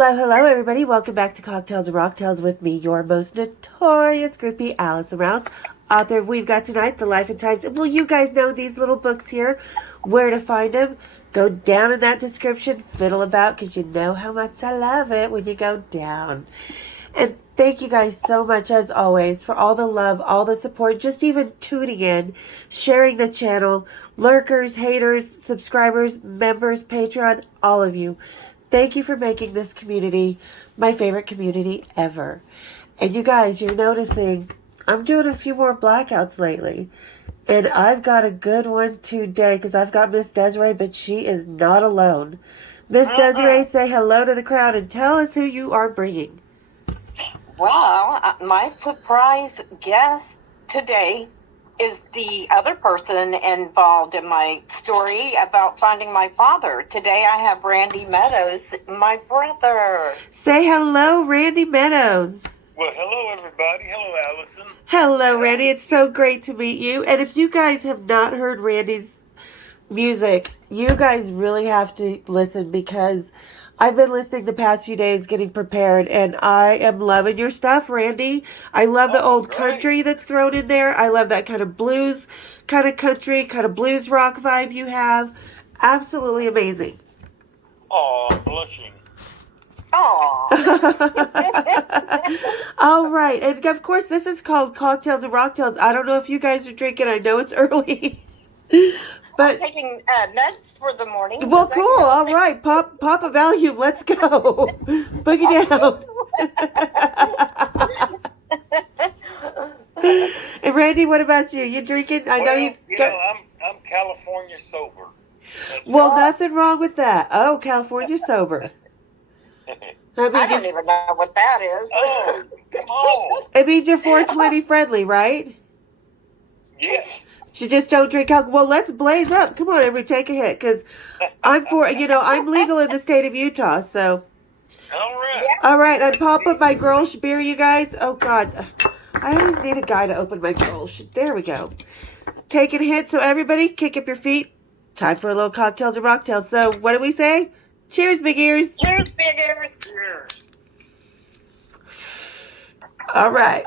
Hello, hello, everybody. Welcome back to Cocktails and Rocktails with me, your most notorious groupie, Allison Rouse, author of We've Got Tonight, The Life and Times. Well, you guys know these little books here, where to find them. Go down in that description, fiddle about, because you know how much I love it when you go down. And thank you guys so much, as always, for all the love, all the support, just even tuning in, sharing the channel, lurkers, haters, subscribers, members, Patreon, all of you. Thank you for making this community my favorite community ever. And you guys, you're noticing I'm doing a few more blackouts lately. And I've got a good one today because I've got Miss Desiree, but she is not alone. Miss Desiree, say hello to the crowd and tell us who you are bringing. Well, my surprise guest today is the other person involved in my story about finding my father. Today I have Randy Meadows, my brother. Say hello, Randy Meadows. Well, hello, everybody. Hello, Allison. Hello, Randy. It's so great to meet you. And if you guys have not heard Randy's music, you guys really have to listen because I've been listening the past few days getting prepared, and I am loving your stuff, Randy. I love the old country that's thrown in there. I love that kind of blues, kind of country, kind of blues rock vibe you have. Absolutely amazing. Aw, blushing. Aww. All right. And of course, this is called Cocktails and Rocktails. I don't know if you guys are drinking. I know it's early. But I'm taking meds for the morning. well, cool. All right. Pop a Valium. Let's go. Boogie down. And Randy, what about you? You drinking? I know you. I'm California sober. Well, nothing wrong with that. Oh, California sober. I don't even know what that is. Oh, come on. It means you're 420 friendly, right? Yes. You just don't drink alcohol. Well, let's blaze up. Come on, everybody, take a hit, because I'm legal in the state of Utah, so. All right. Yeah. All right, I pop up my Grolsch beer, you guys. Oh, God. I always need a guy to open my Grolsch. There we go. Taking a hit, so everybody, kick up your feet. Time for a little Cocktails and Rocktails. So, what do we say? Cheers, big ears. Cheers, big ears. Cheers. All right.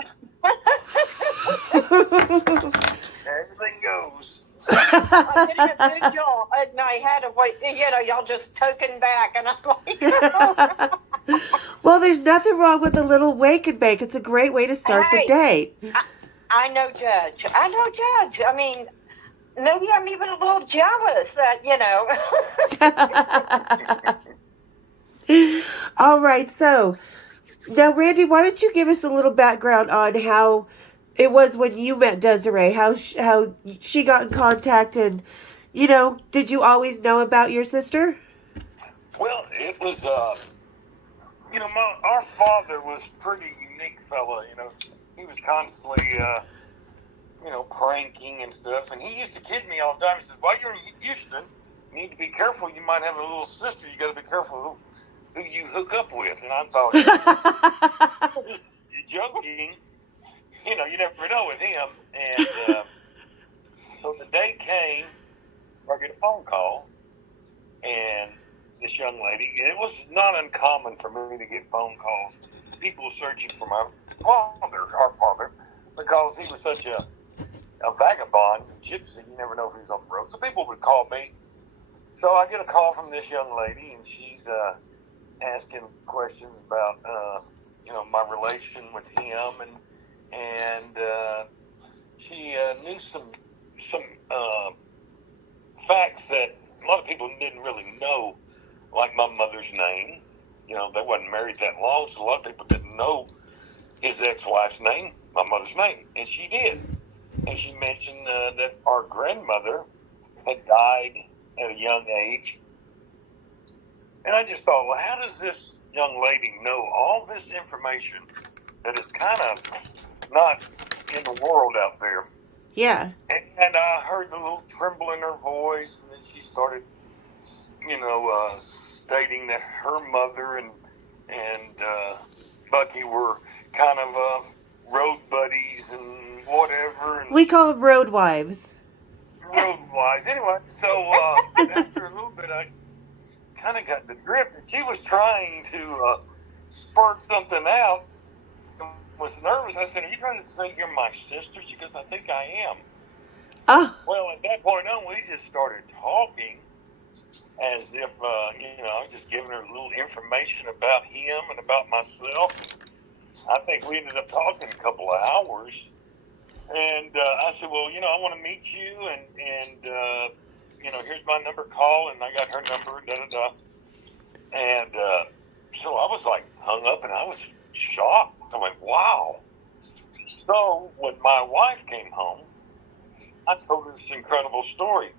Everything goes. I did a good job, and I had to wait. Y'all just token back, and I'm like, Well, there's nothing wrong with a little wake and bake. It's a great way to start the day. I know, Judge. I mean, maybe I'm even a little jealous that, All right, so now, Randy, why don't you give us a little background on how it was when you met Desiree, how she got in contact, and, did you always know about your sister? Well, it was, our father was a pretty unique fella, He was constantly, pranking and stuff, and he used to kid me all the time. He says, while you're in Houston, you need to be careful. You might have a little sister. You got to be careful who you hook up with. And I thought, just joking. You never know with him. And so the day came where I get a phone call, and this young lady, it was not uncommon for me to get phone calls, people searching for my father, our father, because he was such a vagabond, gypsy. You never know if he's on the road. So people would call me. So I get a call from this young lady, and she's asking questions about, my relation with him, and she knew some facts that a lot of people didn't really know, like my mother's name. They wasn't married that long, so a lot of people didn't know his ex-wife's name, my mother's name, and she did. And she mentioned that our grandmother had died at a young age. And I just thought, well, how does this young lady know all this information that is kind of not in the world out there? Yeah. And I heard the little tremble in her voice, and then she started, stating that her mother and Bucky were kind of road buddies and whatever. And we call them road wives. Road wives. Anyway, so after a little bit, I kind of got the drift. And she was trying to spurt something out. And was nervous. I said, "Are you trying to say you're my sister?" She goes, "I think I am." Oh, Well, at that point on, we just started talking as if, I was just giving her a little information about him and about myself. I think we ended up talking a couple of hours. And I said, "Well, I want to meet you, and here's my number, call." And I got her number, da-da-da. And so I was like hung up, and I was shocked. I went, wow. So when my wife came home, I told her this incredible story.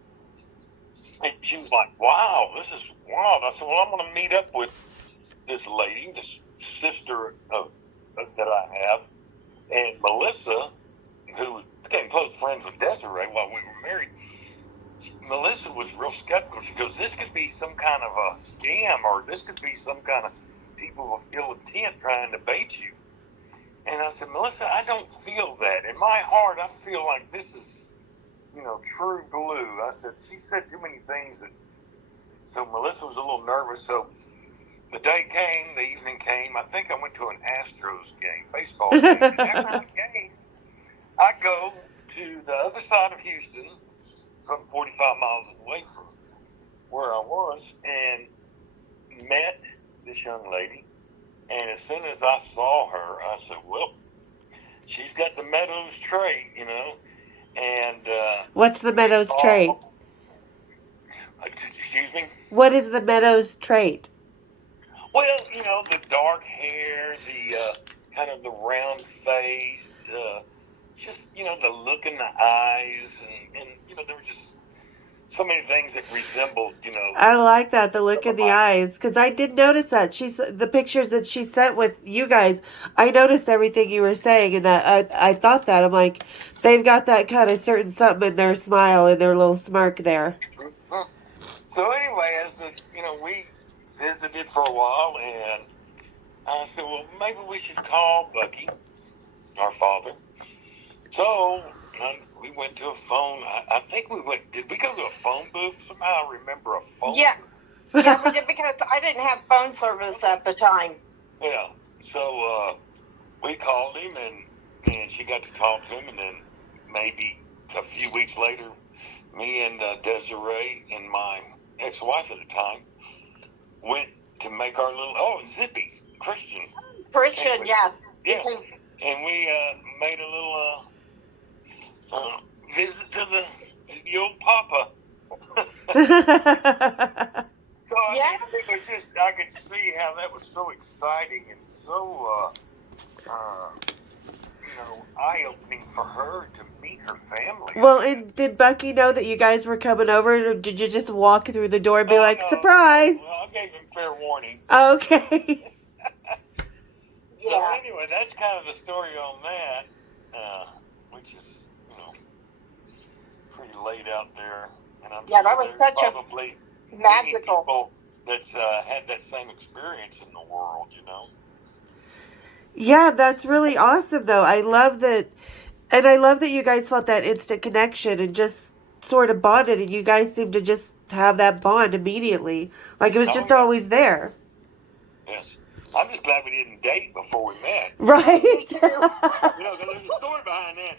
And she was like, wow, this is wild. I said, well, I'm going to meet up with this lady, this sister that I have, and Melissa, who became close friends with Desiree while we were married. Melissa was real skeptical. She goes, this could be some kind of a scam, or this could be some kind of people with ill intent trying to bait you. And I said, Melissa, I don't feel that. In my heart, I feel like this is, true blue. I said, she said too many things. So Melissa was a little nervous. So the day came, the evening came. I think I went to an Astros game, baseball game. And after the game, I go to the other side of Houston, some 45 miles away from where I was, and met this young lady. And as soon as I saw her, I said, well, she's got the Meadows trait, And what's the Meadows trait? Excuse me? What is the Meadows trait? Well, the dark hair, the kind of the round face, just, the look in the eyes, and there were just so many things that resembled, I like that, the look in the eyes, because I did notice that. The pictures that she sent with you guys, I noticed everything you were saying, and that I thought that. I'm like, they've got that kind of certain something in their smile and their little smirk there. So anyway, we visited for a while, and I said, well, maybe we should call Bucky, our father. So we went to a phone. I think did we go to a phone booth? Somehow I remember a phone booth. Yeah, we did, because I didn't have phone service at the time. Yeah. So we called him, and she got to talk to him, and then maybe a few weeks later, me and Desiree and my ex-wife at the time went to make our little, Zippy, Christian, yeah. Yeah. And we made a little visit to the old Papa. So it was just, I could see how that was so exciting and so eye-opening for her to meet her family. Well, and did Bucky know that you guys were coming over, or did you just walk through the door and be like, surprise? Well, I gave him fair warning. Okay. So anyway, that's kind of the story on that, which is, pretty laid out there. And I'm sure that was there's such probably a many magical people that's had that same experience in the world, Yeah, that's really awesome, though. I love that. And I love that you guys felt that instant connection and just sort of bonded, and you guys seemed to just have that bond immediately. Like it was just always there. Yes. I'm just glad we didn't date before we met. Right? There's a story behind that,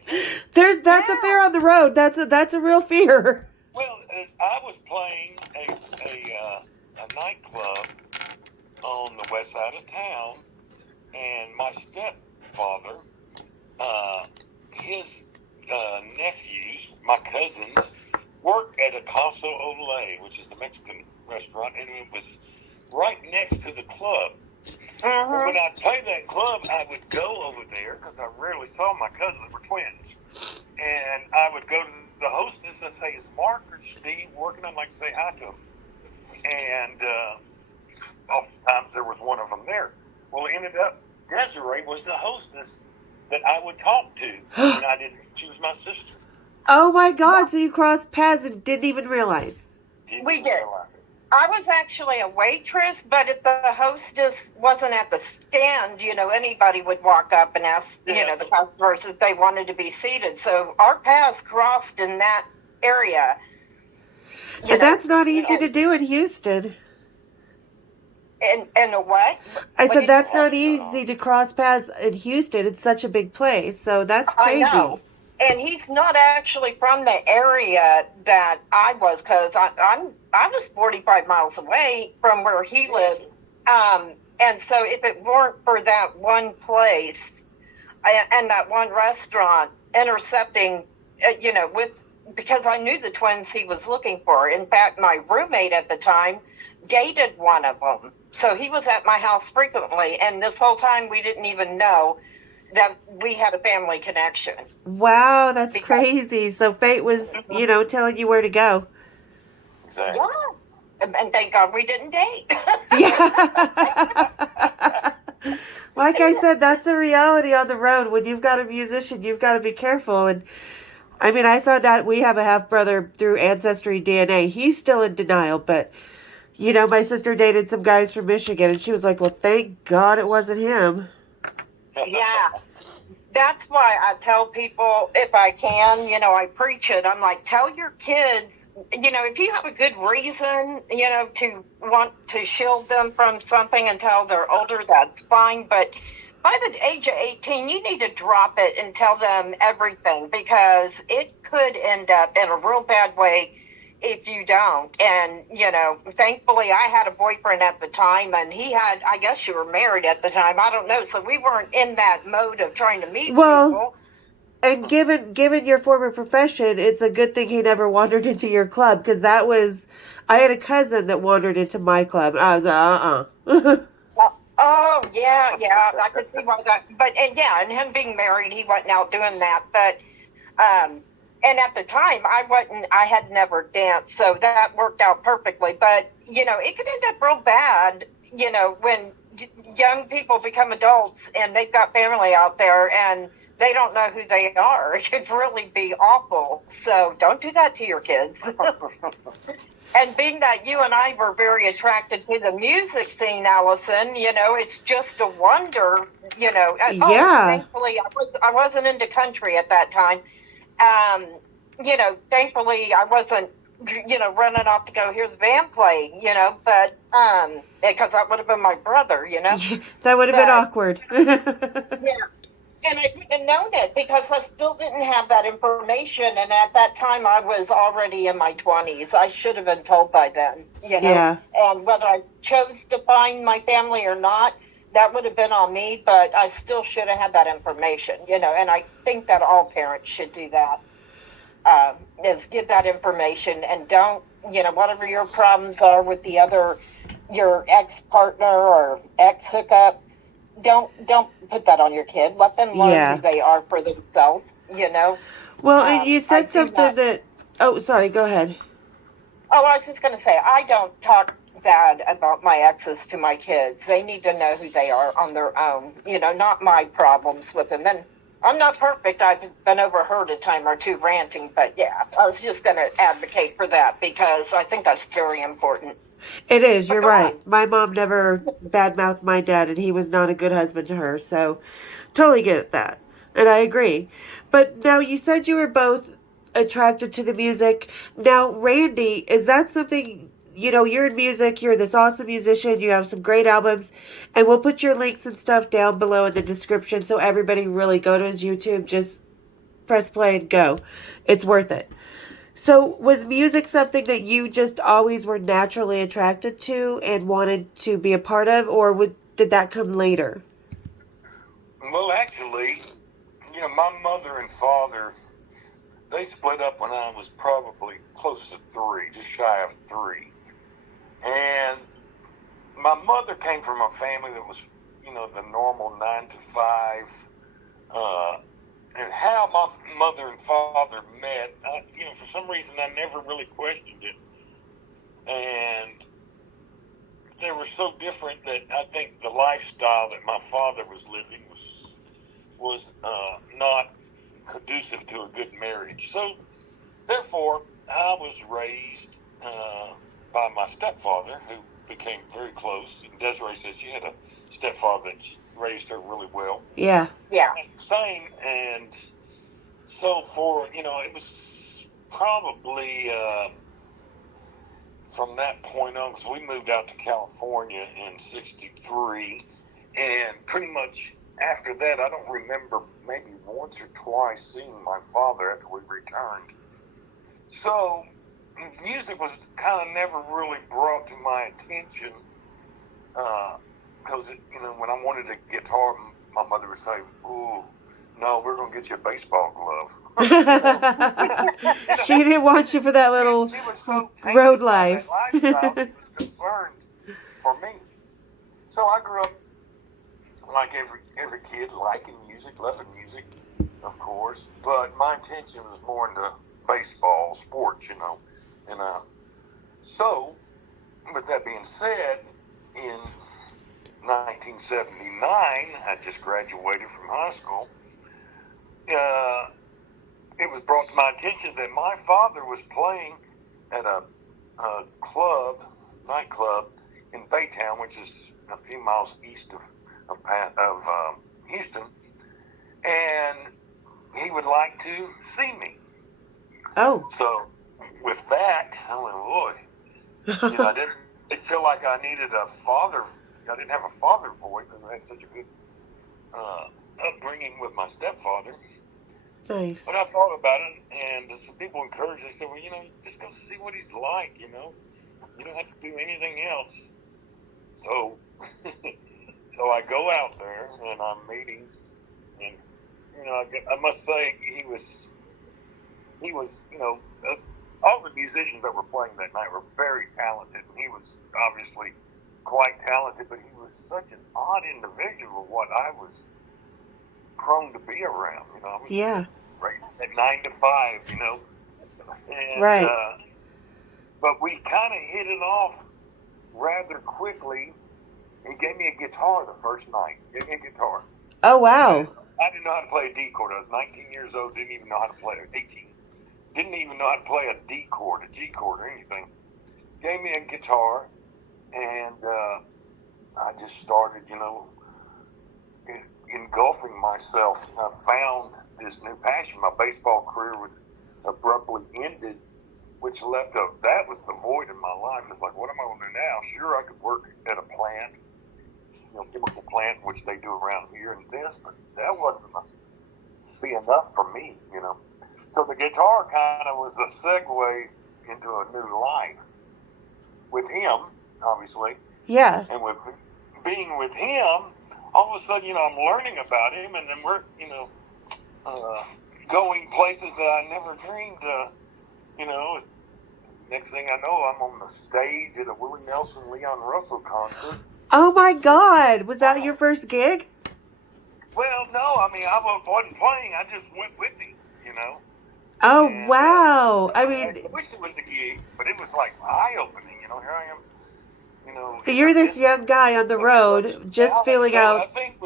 too. That's a fear on the road. That's a real fear. Well, I was playing a nightclub on the west side of town, and my stepfather, his nephews, my cousins, worked at a Casa Olay, which is a Mexican restaurant, and it was right next to the club. Mm-hmm. When I'd play that club, I would go over there because I rarely saw my cousins. We're twins. And I would go to the hostess and say, is Mark or Steve working? I'd like to say hi to them. And oftentimes there was one of them there. Well, it ended up, Desiree was the hostess that I would talk to. And I didn't, she was my sister. Oh my God, so you crossed paths and didn't even realize. We did. I was actually a waitress, but if the hostess wasn't at the stand, anybody would walk up and ask, the customers if they wanted to be seated. So our paths crossed in that area. And that's not easy to do in Houston. And a what? I What said did you that's say? not easy to cross paths in Houston. It's such a big place, so that's I crazy. know. And he's not actually from the area that I was, because I was 45 miles away from where he lived. And so if it weren't for that one place and that one restaurant intercepting, because I knew the twins he was looking for. In fact, my roommate at the time dated one of them. So he was at my house frequently. And this whole time we didn't even know that we had a family connection. Wow, that's crazy. So fate was, telling you where to go. Exactly. Yeah. And thank God we didn't date. Yeah. Like I said, that's a reality on the road. When you've got a musician, you've got to be careful. And I mean, I found out we have a half brother through Ancestry DNA. He's still in denial, but my sister dated some guys from Michigan, and she was like, well, thank God it wasn't him. Yeah. That's why I tell people, if I can, I preach it. I'm like, tell your kids, if you have a good reason, to want to shield them from something until they're older, that's fine. But by the age of 18, you need to drop it and tell them everything, because it could end up in a real bad way if you don't. And, thankfully I had a boyfriend at the time, and he had, I guess you were married at the time. I don't know. So we weren't in that mode of trying to meet people. And given your former profession, it's a good thing he never wandered into your club, because I had a cousin that wandered into my club, and I was Oh, yeah. I could see why that. But, and him being married, he wasn't out doing that. But, and at the time, I had never danced, so that worked out perfectly. But, it could end up real bad, when young people become adults and they've got family out there and they don't know who they are. It could really be awful. So don't do that to your kids. And being that you and I were very attracted to the music scene, Allison, it's just a wonder, Yeah. Thankfully, I wasn't into country at that time. Thankfully I wasn't, running off to go hear the band play, but, because that would have been my brother, That would have been awkward. Yeah. And I couldn't have known it because I still didn't have that information. And at that time, I was already in my 20s. I should have been told by then, Yeah. And whether I chose to find my family or not, that would have been on me. But I still should have had that information, And I think that all parents should do that, is give that information, and don't, whatever your problems are with your ex-partner or ex-hookup, don't put that on your kid. Let them learn who they are for themselves, Well, and you said something that... Oh, sorry, go ahead. Oh, I was just going to say, I don't talk bad about my exes to my kids. They need to know who they are on their own, not my problems with them. And I'm not perfect. I've been overheard a time or two ranting, but yeah, I was just going to advocate for that because I think that's very important. It is. You're right. My mom never badmouthed my dad, and he was not a good husband to her. So, totally get that, and I agree. But now you said you were both attracted to the music. Now, Randy, is that something? You're in music. You're this awesome musician. You have some great albums, and we'll put your links and stuff down below in the description so everybody really go to his YouTube. Just press play and go. It's worth it. So was music something that you just always were naturally attracted to and wanted to be a part of, or did that come later? Well, actually, my mother and father, they split up when I was probably close to 3, just shy of 3. And my mother came from a family that was, the normal 9 to 5, and how my mother and father met, for some reason I never really questioned it. And they were so different that I think the lifestyle that my father was living was not conducive to a good marriage. So, therefore, I was raised by my stepfather, who became very close. And Desiree says she had a stepfather that raised her really well. Yeah. Same, and so it was probably from that point on, because we moved out to California in '63, and pretty much after that, I don't remember, maybe once or twice seeing my father after we returned. So music was kind of never really brought to my attention, because when I wanted a guitar, my mother would say, "Ooh, no, we're going to get you a baseball glove." She didn't want you for that little she was so road tainted by life. that lifestyle, she was concerned for me. So I grew up like every kid, liking music, loving music, of course. But my intention was more into baseball, sports, And so, with that being said, in 1979, I just graduated from high school. It was brought to my attention that my father was playing at a nightclub in Baytown, which is a few miles east of Houston, and he would like to see me. Oh. So with that, I went, boy, I didn't. It felt like I needed a father. I didn't have a father boy because I had such a good upbringing with my stepfather. Nice. But I thought about it, and some people encouraged me. They said, well, just go see what he's like, You don't have to do anything else. So, so I go out there, and I'm meeting, and, I must say he was, all the musicians that were playing that night were very talented. He was obviously quite talented, but he was such an odd individual, what I was prone to be around. I was right at 9 to 5, And, right. But we kind of hit it off rather quickly. He gave me a guitar the first night. Gave me a guitar. Oh, wow. I didn't know how to play a D chord. I was 19 years old, didn't even know how to play 18. Didn't even know how to play a D chord, a G chord, or anything. Gave me a guitar, and I just started, engulfing myself. I found this new passion. My baseball career was abruptly ended, which that was the void in my life. It's like, what am I going to do now? Sure, I could work at a plant, chemical plant, which they do around here and this, but that wasn't going to be enough for me, So the guitar kind of was a segue into a new life with him, obviously. Yeah. And with being with him, all of a sudden, I'm learning about him, and then we're, going places that I never dreamed. Next thing I know, I'm on the stage at a Willie Nelson, Leon Russell concert. Oh my God! Was that your first gig? Well, no. I mean, I wasn't playing. I just went with him. Oh, And, wow! I wish it was a gig, but it was like eye-opening. Here I am. You're this young guy on the road, just feeling out. I think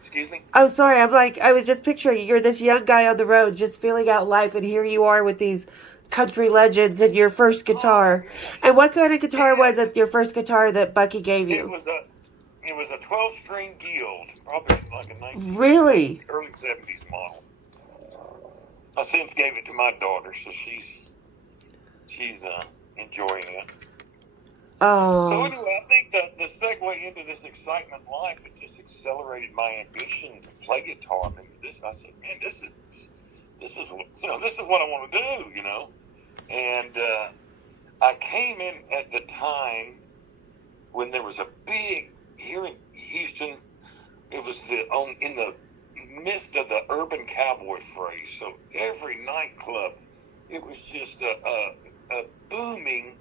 excuse me. Oh, sorry. I was just picturing you're this young guy on the road, just feeling out life, and here you are with these country legends and your first guitar. And what kind of guitar was it? Your first guitar that Bucky gave you? It was a 12-string Guild, probably like a really early 70s model. I since gave it to my daughter, so she's enjoying it. Oh. So anyway, I think the segue into this excitement life, it just accelerated my ambition to play guitar. I mean, I said, man, this is what I want to do, And I came in at the time when there was a big, here in Houston, it was in the midst of the urban cowboy phrase. So every nightclub, it was just a booming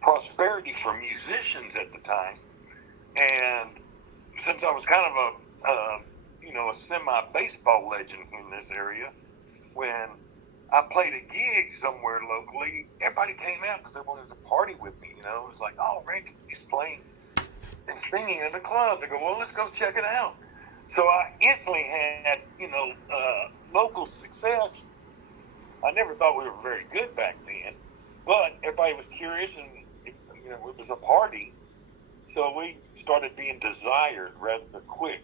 prosperity for musicians at the time. And since I was kind of a semi-baseball legend in this area, when I played a gig somewhere locally, everybody came out because they wanted to party with me. It was like, oh, Randy's playing and singing at the club. They go, well, let's go check it out. So I instantly had, local success. I never thought we were very good back then, but everybody was curious, and it was a party. So we started being desired rather than quick,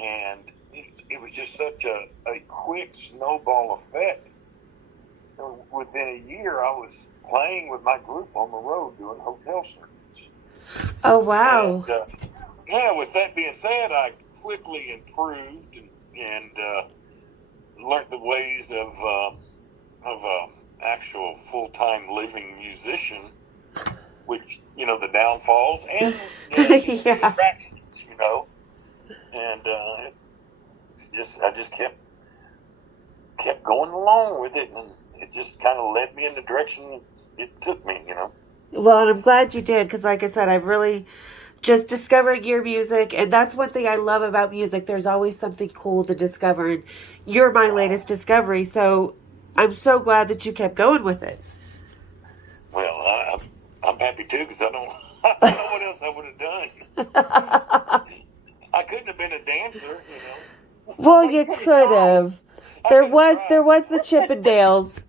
and it was just such a quick snowball effect. Within a year, I was playing with my group on the road doing hotel circuits. Oh, wow. And, with that being said, I quickly improved and learned the ways of actual full-time living musician, which, the downfalls and the attractions, and I just kept going along with it, and it just kind of led me in the direction it took me, Well, and I'm glad you did, because like I said, I've really just discovering your music, and that's one thing I love about music. There's always something cool to discover, and you're my latest discovery, so I'm so glad that you kept going with it. Well, I'm happy too, because I don't know what else I would have done. I couldn't have been a dancer, Well, you could have. There was the Chippendales.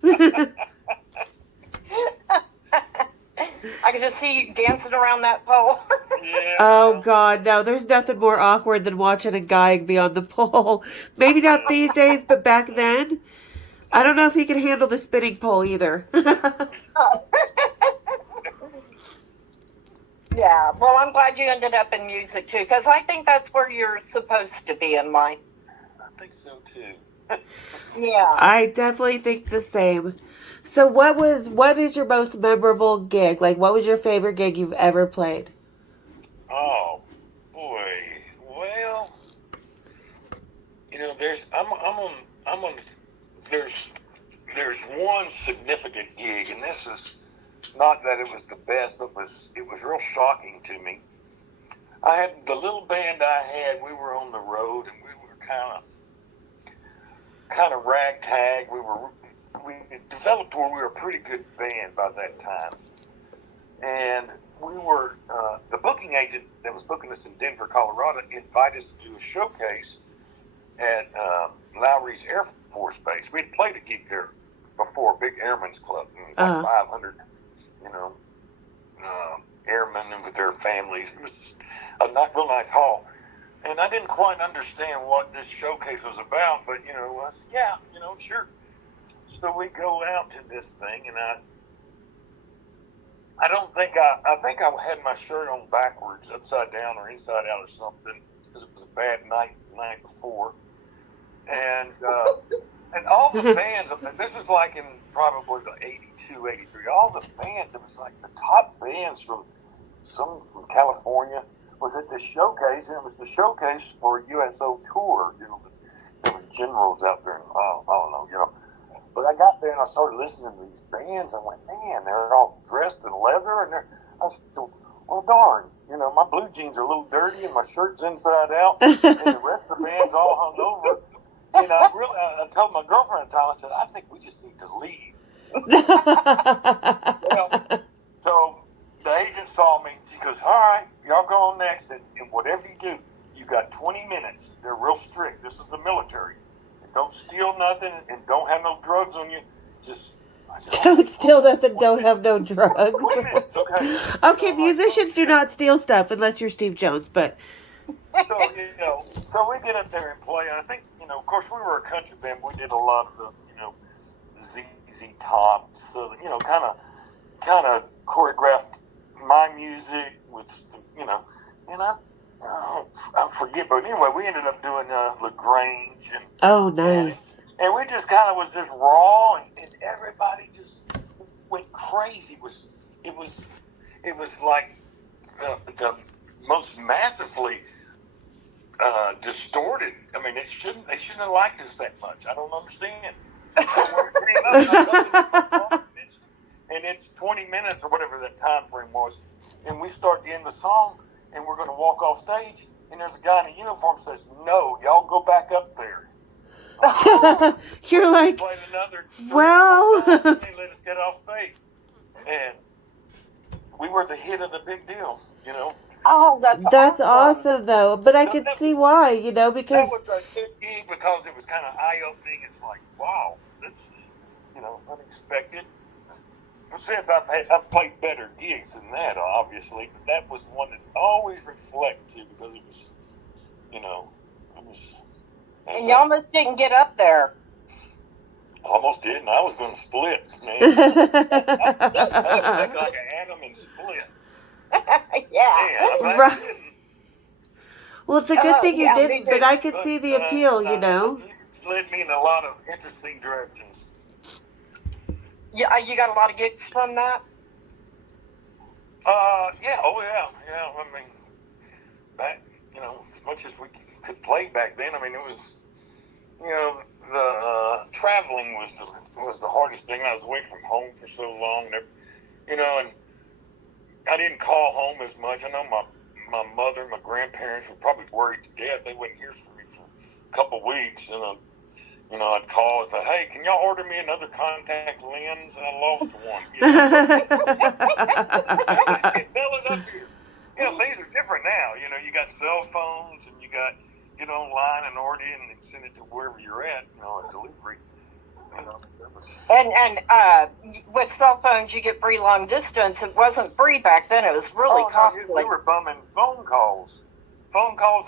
I can just see you dancing around that pole. Yeah. Oh, God, no. There's nothing more awkward than watching a guy be on the pole. Maybe not these days, but back then, I don't know if he can handle the spinning pole either. Yeah, well, I'm glad you ended up in music, too, because I think that's where you're supposed to be in life. I think so, too. Yeah. I definitely think the same. So what is your most memorable gig? Like, what was your favorite gig you've ever played? Oh, boy. Well, there's one significant gig, and this is not that it was the best, but it was real shocking to me. I had the little band I had. We were on the road, and we were kind of ragtag. We developed where we were a pretty good band by that time, and we were the booking agent that was booking us in Denver, Colorado, invited us to do a showcase at Lowry's Air Force Base. We had played a gig there before, a big airmen's club, like 500, airmen and with their families. It was a real nice hall. And I didn't quite understand what this showcase was about, but, I said, yeah, sure. So we go out to this thing, and I don't think I think I had my shirt on backwards, upside down or inside out or something, because it was a bad night the night before. And all the bands, this was like in probably the 82, 83, all the bands, it was like the top bands from California was at this showcase, and it was the showcase for a USO tour. There was generals out there, and I don't know. But I got there and I started listening to these bands. I went, man, they're all dressed in leather, and I said, well, darn, my blue jeans are a little dirty and my shirt's inside out, and the rest of the band's all hung over. And I told my girlfriend at the time, I said, I think we just need to leave. So the agent saw me. She goes, all right, y'all go on next, and whatever you do, you got 20 minutes. They're real strict. This is the military. And don't steal nothing, and don't have no drugs on you. Don't steal nothing, don't have no drugs. 20 minutes, okay. Okay, musicians do not steal stuff unless you're Steve Jones, but... So we get up there and play, and I think, of course, we were a country band. We did a lot of the, ZZ Top, so, kind of choreographed my music with, and I forget, but anyway, we ended up doing LaGrange. Oh, nice. And we just kind of was just raw, and everybody just went crazy. It was like the most massively distorted. I mean, they shouldn't have liked us that much. I don't understand. And it's 20 minutes or whatever that time frame was, and we start to end the song, and we're going to walk off stage, and there's a guy in a uniform says, "No, y'all go back up there." You're like, well, they let us get off stage, and we were the hit of the big deal, Oh, that's awesome, though. But I could see why, because... That was a good gig because it was kind of eye-opening. It's like, wow, that's, unexpected. Since I've played better gigs than that, obviously, but that was one that's always reflected because it was, And you almost didn't get up there. Almost did, and I was going to split, man. I would make like an atom and split. Yeah. Man, I'm glad Right. you didn't. Well, it's a good thing you Yeah, me didn't, too. but I could see the appeal, you know. It's led me in a lot of interesting directions. Yeah, you got a lot of gigs from that? Yeah, oh yeah. I mean, back, as much as we could play back then, I mean, it was, the traveling was the hardest thing. I was away from home for so long, and I didn't call home as much. I know my mother and my grandparents were probably worried to death. They wouldn't hear from me for a couple of weeks, and I'd call and say, "Hey, can y'all order me another contact lens? I lost one." Fill it up here. Things are different now. You got cell phones, and you got get online and order it and send it to wherever you're at. A delivery. And with cell phones, you get free long distance. It wasn't free back then. It was really costly. We were bumming phone calls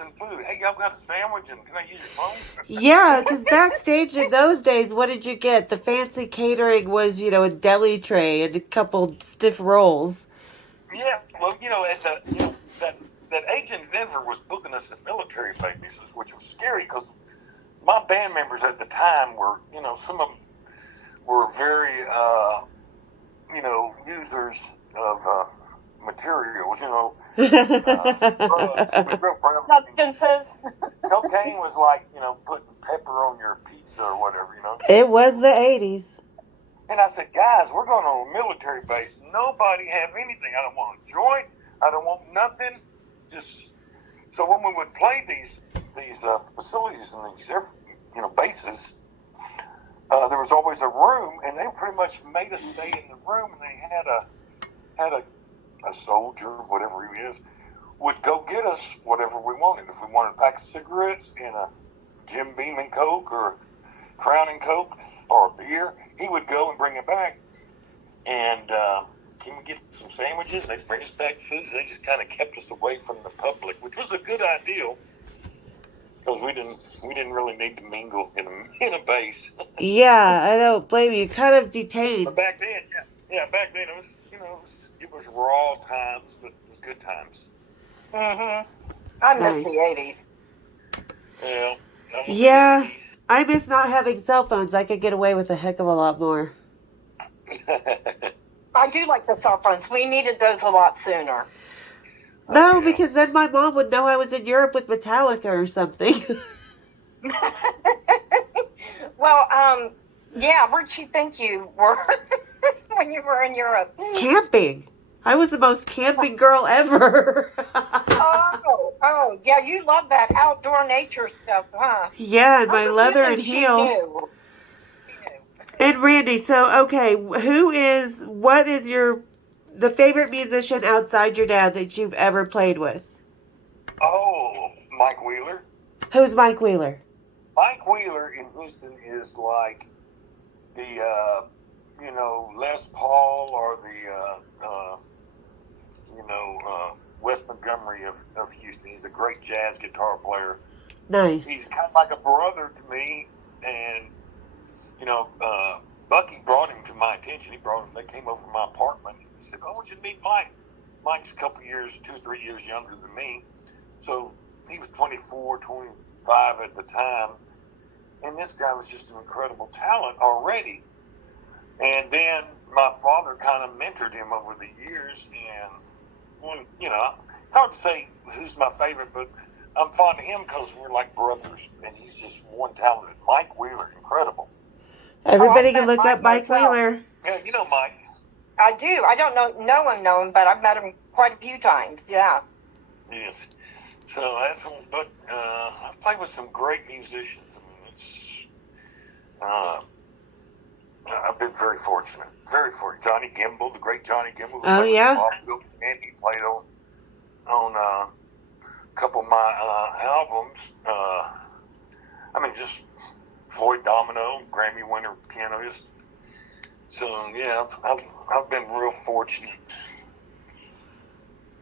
and food. Hey, y'all got a sandwich, and can I use your phone? Yeah, because backstage in those days, what did you get? The fancy catering was, a deli tray and a couple stiff rolls. Yeah, well, that agent in Denver was booking us at military bases, which was scary because my band members at the time were, some of them were very, users of materials, drugs. It was real prevalent. Substances. Cocaine was like, putting pepper on your pizza or whatever, It was the 80s. And I said, guys, we're going to a military base. Nobody have anything. I don't want a joint. I don't want nothing. Just so when we would play these facilities and these bases, there was always a room, and they pretty much made us stay in the room. And they had a soldier, whatever he is, would go get us whatever we wanted. If we wanted a pack of cigarettes and a Jim Beam and Coke or a Crown and Coke or a beer, he would go and bring it back. And can we get some sandwiches? They'd bring us back food. They just kind of kept us away from the public, which was a good idea because we didn't really need to mingle in a base. Yeah, I don't blame you. Kind of detained. But back then, back then it was it was raw times, but it was good times. I miss the 80s. Yeah. Yeah, I miss not having cell phones. I could get away with a heck of a lot more. I do like the cell phones. We needed those a lot sooner. No, because then my mom would know I was in Europe with Metallica or something. Well, yeah, where'd she think you were when you were in Europe? Camping. I was the most camping girl ever. Oh, yeah, you love that outdoor nature stuff, huh? Yeah, and my leather and heels. She knew. And Randy, so, okay, what is the favorite musician outside your dad that you've ever played with? Oh, Mike Wheeler. Who's Mike Wheeler? Mike Wheeler in Houston is like the, Les Paul or the, Wes Montgomery of Houston. He's a great jazz guitar player. Nice. He's kind of like a brother to me, and Bucky brought him to my attention. They came over to my apartment. He said, "I want you to meet Mike." Mike's a couple years, 2 or 3 years younger than me. So he was 24, 25 at the time. And this guy was just an incredible talent already. And then my father kind of mentored him over the years. And, it's hard to say who's my favorite, but I'm fond of him because we're like brothers. And he's just one talented. Mike Wheeler, incredible. Everybody can look up Mike Wheeler. Yeah, you know Mike. I do. I don't know him, but I've met him quite a few times. Yeah. Yes. So that's one. But I've played with some great musicians. I've been very fortunate. Very fortunate. Johnny Gimble, the great Johnny Gimble. Oh, yeah. And he played on a couple of my albums. Just Floyd Domino, Grammy winner pianist. So yeah, I've been real fortunate.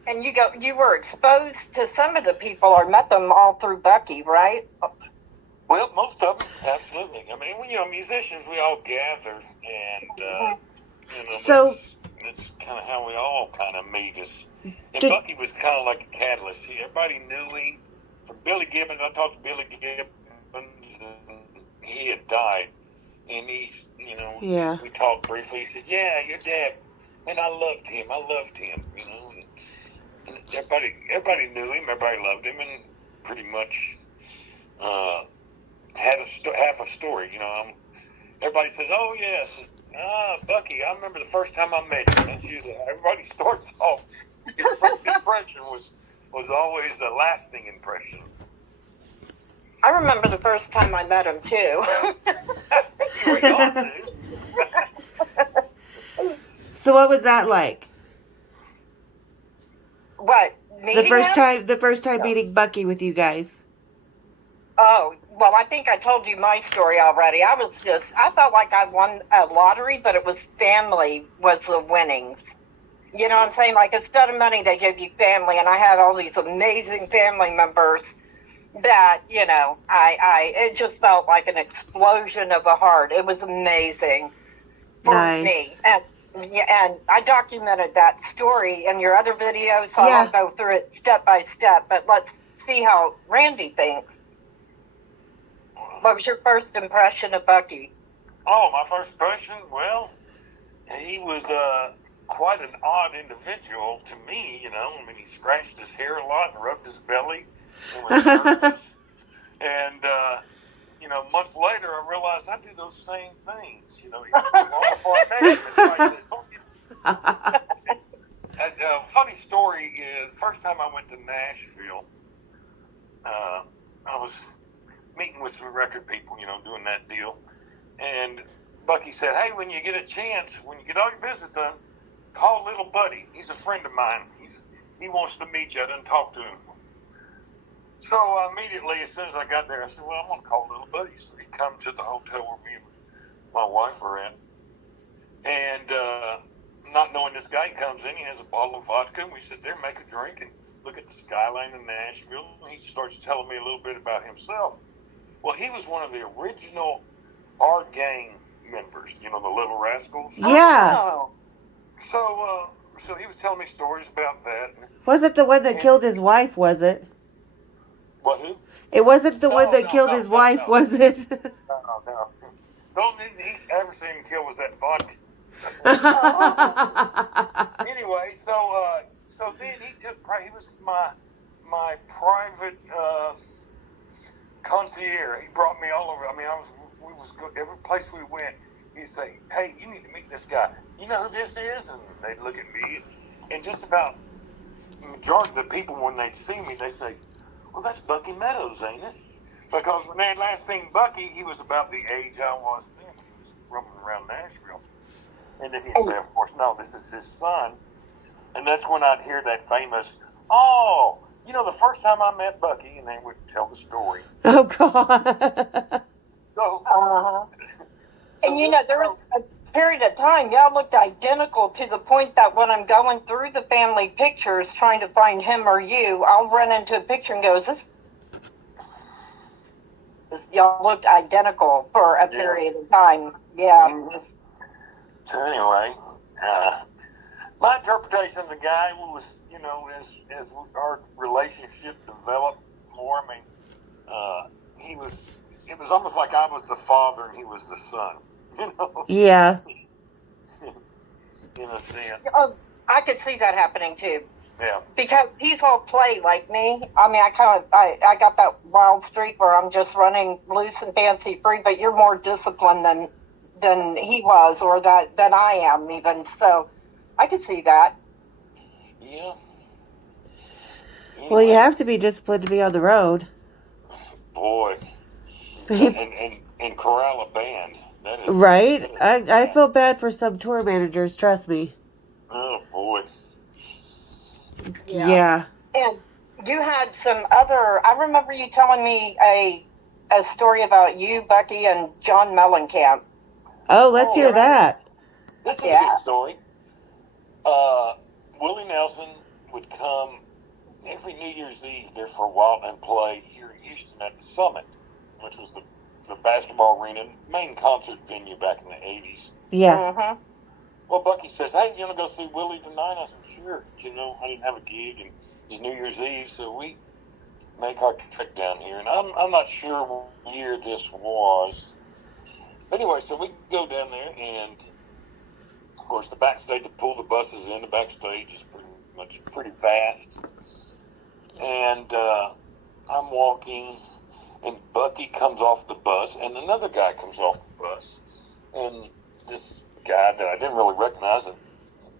And you were exposed to some of the people or met them all through Bucky, right? Well, most of them, absolutely. I mean, musicians, we all gather, and So, that's kind of how we all kind of meet us. And did Bucky was kind of like a catalyst. Everybody knew him from Billy Gibbons. I talked to Billy Gibbons, and he had died. And yeah, we talked briefly. He said, "Yeah, your dad, and I loved him. I loved him. And everybody knew him. Everybody loved him, and pretty much have a story. Everybody says, "Oh yes, Bucky. I remember the first time I met him." That's usually how everybody starts off. His first impression was always a lasting impression. I remember the first time I met him too. We all do. so what was that like? What, meeting him? The first time meeting Bucky with you guys. Oh, well, I think I told you my story already. I felt like I won a lottery, but it was the winnings. You know what I'm saying? Like, instead of money, they gave you family, and I had all these amazing family members that, it just felt like an explosion of the heart. It was amazing for me. Nice. And I documented that story in your other videos, so I Yeah. won't go through it step by step, but let's see how Randy thinks. What was your first impression of Bucky? Oh, my first impression? Well, he was quite an odd individual to me, I mean, he scratched his hair a lot and rubbed his belly and was nervous. And, months later, I realized I do those same things. Funny story is, first time I went to Nashville, I was meeting with some record people, doing that deal. And Bucky said, "Hey, when you get a chance, when you get all your business done, call little buddy. He's a friend of mine. He wants to meet you. I didn't talk to him." So immediately, as soon as I got there, I said, "Well, I'm going to call little buddy." So he come to the hotel where me and my wife were at. And not knowing this guy comes in, he has a bottle of vodka, and we sit there, make a drink, and look at the skyline in Nashville. And he starts telling me a little bit about himself. Well, he was one of the original Our Gang members, the Little Rascals. Yeah. Oh. So he was telling me stories about that. Was it the one that killed his wife, was it? What, who? It wasn't the one that killed his wife, no. was it? No. The only thing he ever seen him kill was that vodka. Anyway, so then he was my private concierge. He brought me all over. I mean, every place we went, he'd say, "Hey, you need to meet this guy. You know who this is?" And they'd look at me, and just about the majority of the people, when they'd see me, they say, "Well, that's Bucky Meadows, ain't it?" Because when they had last seen Bucky, he was about the age I was then. He was roaming around Nashville. And then he'd say, of course, "No, this is his son." And that's when I'd hear that famous, "Oh, the first time I met Bucky," and they would tell the story. Oh, God. So, And there was a period of time, y'all looked identical to the point that when I'm going through the family pictures trying to find him or you, I'll run into a picture and go, "Is this?" Y'all looked identical for a period of time. Yeah. Mm-hmm. So anyway, my interpretation of the guy was, as our relationship developed more, I mean, it was almost like I was the father and he was the son, Yeah. in a sense. I could see that happening too. Yeah. Because he's all play like me. I mean, I got that wild streak where I'm just running loose and fancy free, but you're more disciplined than he was, or than I am even. So I could see that. Yeah. Anyway, Well, you have to be disciplined to be on the road. Boy. And corral a band. That is, Right? I feel bad for some tour managers, trust me. Oh, boy. Yeah. And you had some other. I remember you telling me a story about you, Bucky, and John Mellencamp. Oh, let's hear that. This is a good story. Willie Nelson would come every New Year's Eve there for a while and play here in Houston at the Summit. which was the basketball arena, main concert venue back in the 80s. Yeah. Mm-hmm. Well, Bucky says, hey, you want to go see Willie tonight? I said, sure. You know, I didn't have a gig, and it's New Year's Eve, so we make our trek down here. And I'm not sure what year this was. But anyway, so we go down there, and, of course, the backstage, to pull the buses in, the backstage is pretty vast. And I'm walking, and Bucky comes off the bus, and another guy comes off the bus. And this guy that I didn't really recognize, and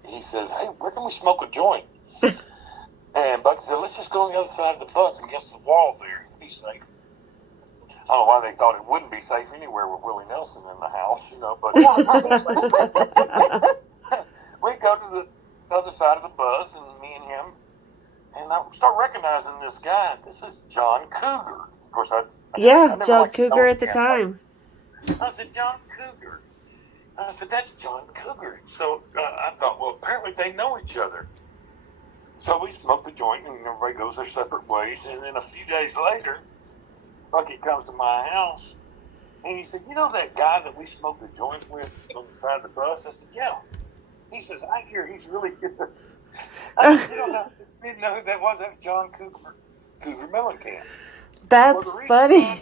he says, hey, where can we smoke a joint? And Bucky said, let's just go on the other side of the bus against the wall there. Be safe. I don't know why they thought it wouldn't be safe anywhere with Willie Nelson in the house, you know, but we go to the other side of the bus, and me and him, and I start recognizing this guy. This is John Cougar. Of course, I never John liked to know Cougar at him. the time. I said, John Cougar. I said, that's John Cougar. So I thought, well, apparently they know each other. So we smoked the joint, and everybody goes their separate ways. And then a few days later, Bucky comes to my house, and he said, you know that guy that we smoked the joint with on the side of the bus? I said, yeah. He says, I hear he's really good. I said, you didn't know who that was? That was John Cougar Mellencamp. That's funny.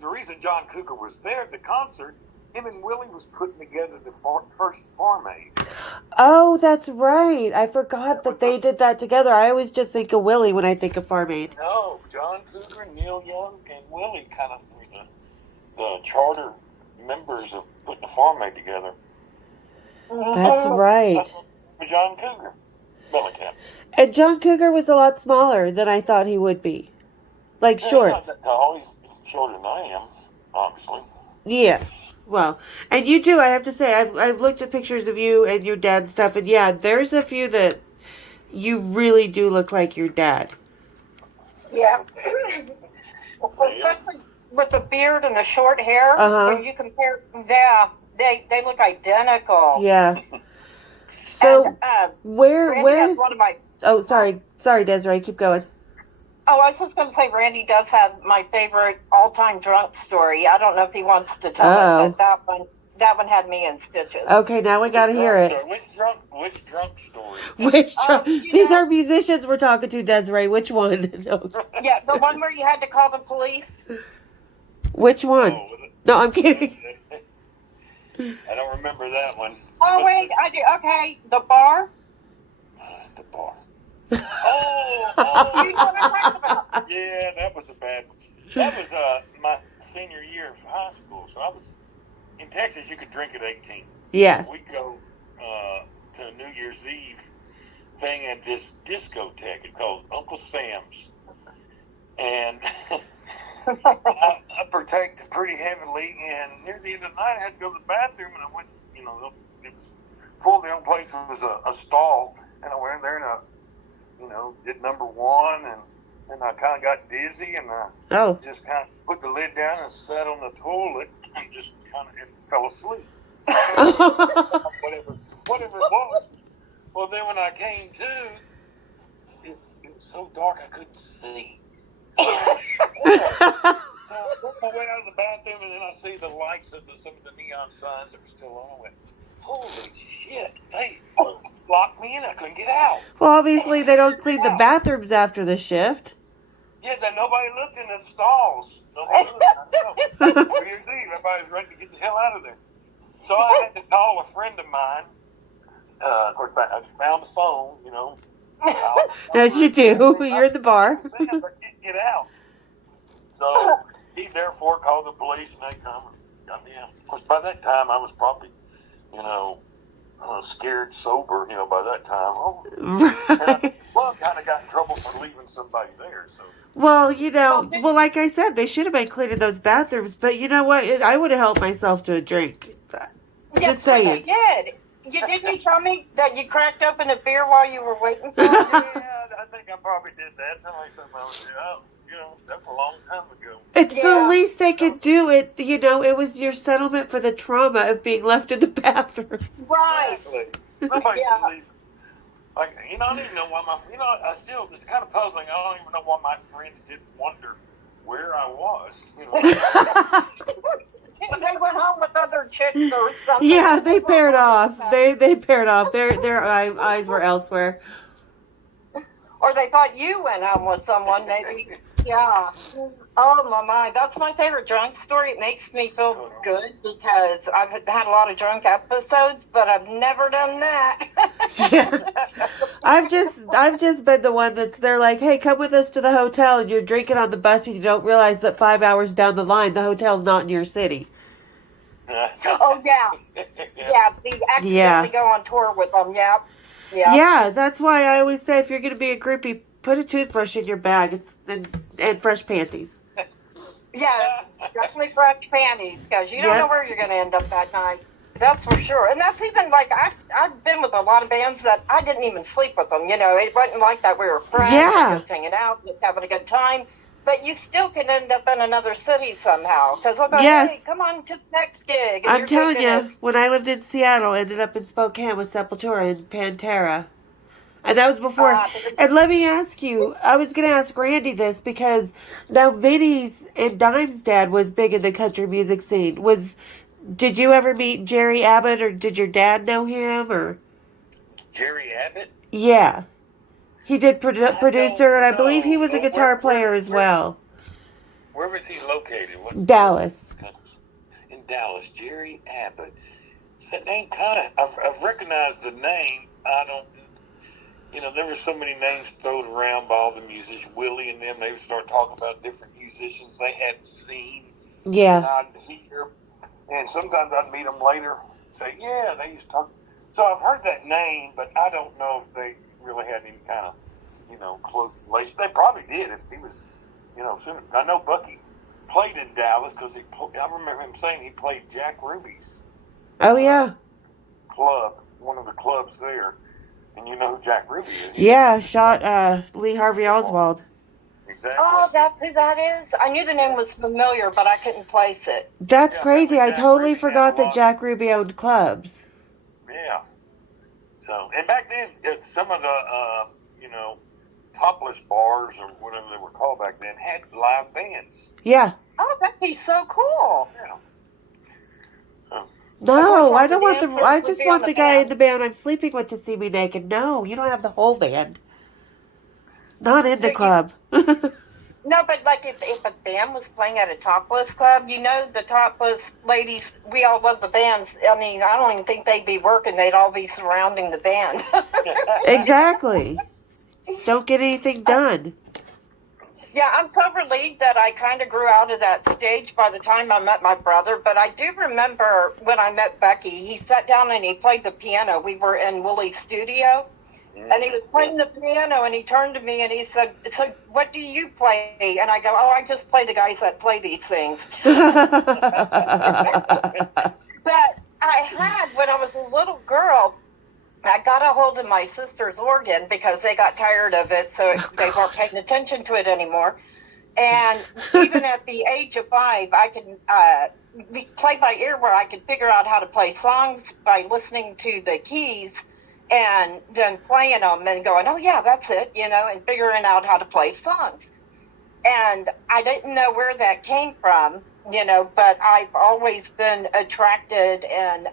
The reason John Cougar was there at the concert, him and Willie was putting together the first Farm Aid. Oh, that's right. I forgot that they did that together. I always just think of Willie when I think of Farm Aid. No, John Cougar, Neil Young, and Willie kind of were the charter members of putting the Farm Aid together. That's right. That's John Cougar Mellencamp. And John Cougar was a lot smaller than I thought he would be. Like, short. He's not always shorter than I am, obviously. Yeah. Well, and you too, I have to say, I've looked at pictures of you and your dad and stuff, and yeah, there's a few that you really do look like your dad. Yeah. Especially with the beard and the short hair. When you compare, they look identical. Yeah. So, and, where is... one of my... Oh, sorry, Desiree, keep going. Oh, I was just going to say, Randy does have my favorite all-time drunk story. I don't know if he wants to tell it, but that one had me in stitches. Okay, now we got to hear it. Which drunk story? Which drunk? These are musicians we're talking to, Desiree. Which one? No. Yeah, the one where you had to call the police. Which one? Oh, No, I'm kidding. I don't remember that one. Oh, wait, I do. Okay, the bar. The bar. You know what I'm talking about. Yeah, that was a bad one. That was my senior year of high school. So I was in Texas. You could drink at 18. Yeah. We go to a New Year's Eve thing at this discotheque. It's called Uncle Sam's, and I partaked pretty heavily. And near the end of the night, I had to go to the bathroom, and I went. You know, it was full. The only place was a stall, and I went in there and did number one, and I kind of got dizzy, and I just kind of put the lid down and sat on the toilet and just kind of fell asleep. whatever it was. Well, then when I came to, it was so dark I couldn't see. So I worked my way out of the bathroom, and then I see the lights of some of the neon signs that were still on. I went, holy shit, they locked me in. I couldn't get out. Well, obviously they don't clean the bathrooms after the shift. Yeah, nobody looked in the stalls. Nobody looked. New Year's Eve, everybody was ready to get the hell out of there. So I had to call a friend of mine. Of course, I just found the phone, As you do. You're at the bar. I can't get out. So he therefore called the police, and they come and got me out. Of course, by that time, I was probably, scared, sober, by that time. Right. I kind of got in trouble for leaving somebody there. So. Well, like I said, they should have been cleaning those bathrooms, but you know what? I would have helped myself to a drink. Just saying. You did. Didn't you tell me that you cracked open a beer while you were waiting for it? Yeah, I think I probably did that. Somebody said, that's a long time ago. It's the least they could do. It was your settlement for the trauma of being left in the bathroom. Right. Somebody just leave. Like, I don't even know why it's kind of puzzling. I don't even know why my friends didn't wonder where I was. They went home with other chicks or something. Yeah, they paired off. They paired off. Their eyes were elsewhere. Or they thought you went home with someone, maybe. Yeah. Oh, my. That's my favorite drunk story. It makes me feel good because I've had a lot of drunk episodes, but I've never done that. Yeah. I've just been the one they're like, hey, come with us to the hotel, and you're drinking on the bus and you don't realize that 5 hours down the line the hotel's not in your city. Oh, yeah. Yeah, we accidentally go on tour with them, yeah. Yeah. Yeah, that's why I always say if you're going to be a groupie, put a toothbrush in your bag and fresh panties. Yeah, definitely fresh panties, because you don't know where you're going to end up that night. That's for sure. And that's even like, I've been with a lot of bands that I didn't even sleep with them. You know, it wasn't like that. We were friends, just hanging out, just having a good time. But you still can end up in another city somehow. Because they'll go, hey, come on to the next gig. And I'm telling you, when I lived in Seattle, I ended up in Spokane with Sepultura and Pantera. And that was before. And let me ask you, I was going to ask Randy this because now Vinny's and Dime's dad was big in the country music scene. Did you ever meet Jerry Abbott, or did your dad know him? Or Jerry Abbott? Yeah. He did producer, and I believe he was a guitar player as well. Where was he located? Dallas. In Dallas, Jerry Abbott. That name kind of, I've recognized the name. I don't, there were so many names thrown around by all the musicians. Willie and them, they would start talking about different musicians they hadn't seen. Yeah. And I'd hear, and sometimes I'd meet them later and say, yeah, they used to talk. So I've heard that name, but I don't know if they really had any kind of, close relation. They probably did if he was, sooner. I know Bucky played in Dallas because I remember him saying he played Jack Ruby's. Oh, yeah. Club, one of the clubs there. And you know who Jack Ruby is? Yeah, shot Lee Harvey Oswald. Exactly. Oh, that's who that is? I knew the name was familiar, but I couldn't place it. That's crazy. I totally forgot that Jack Ruby owned clubs. Yeah. So, and back then, some of the, topless bars or whatever they were called back then had live bands. Yeah. Oh, that'd be so cool. Yeah. So. No, I don't want I just want the guy in the band I'm sleeping with to see me naked. No, you don't have the whole band. Not in the club. No, but like if a band was playing at a topless club, the topless ladies, we all love the bands. I mean, I don't even think they'd be working. They'd all be surrounding the band. Exactly. Don't get anything done. Yeah, I'm so relieved that I kind of grew out of that stage by the time I met my brother. But I do remember when I met Becky, he sat down and he played the piano. We were in Willie's studio. And he was playing the piano, and he turned to me and he said, so what do you play? And I go, oh, I just play the guys that play these things. But I had, when I was a little girl, I got a hold of my sister's organ because they got tired of it, so they weren't paying attention to it anymore. And even at the age of 5, I could play by ear, where I could figure out how to play songs by listening to the keys and then playing them and going, oh, yeah, that's it, and figuring out how to play songs. And I didn't know where that came from, but I've always been attracted and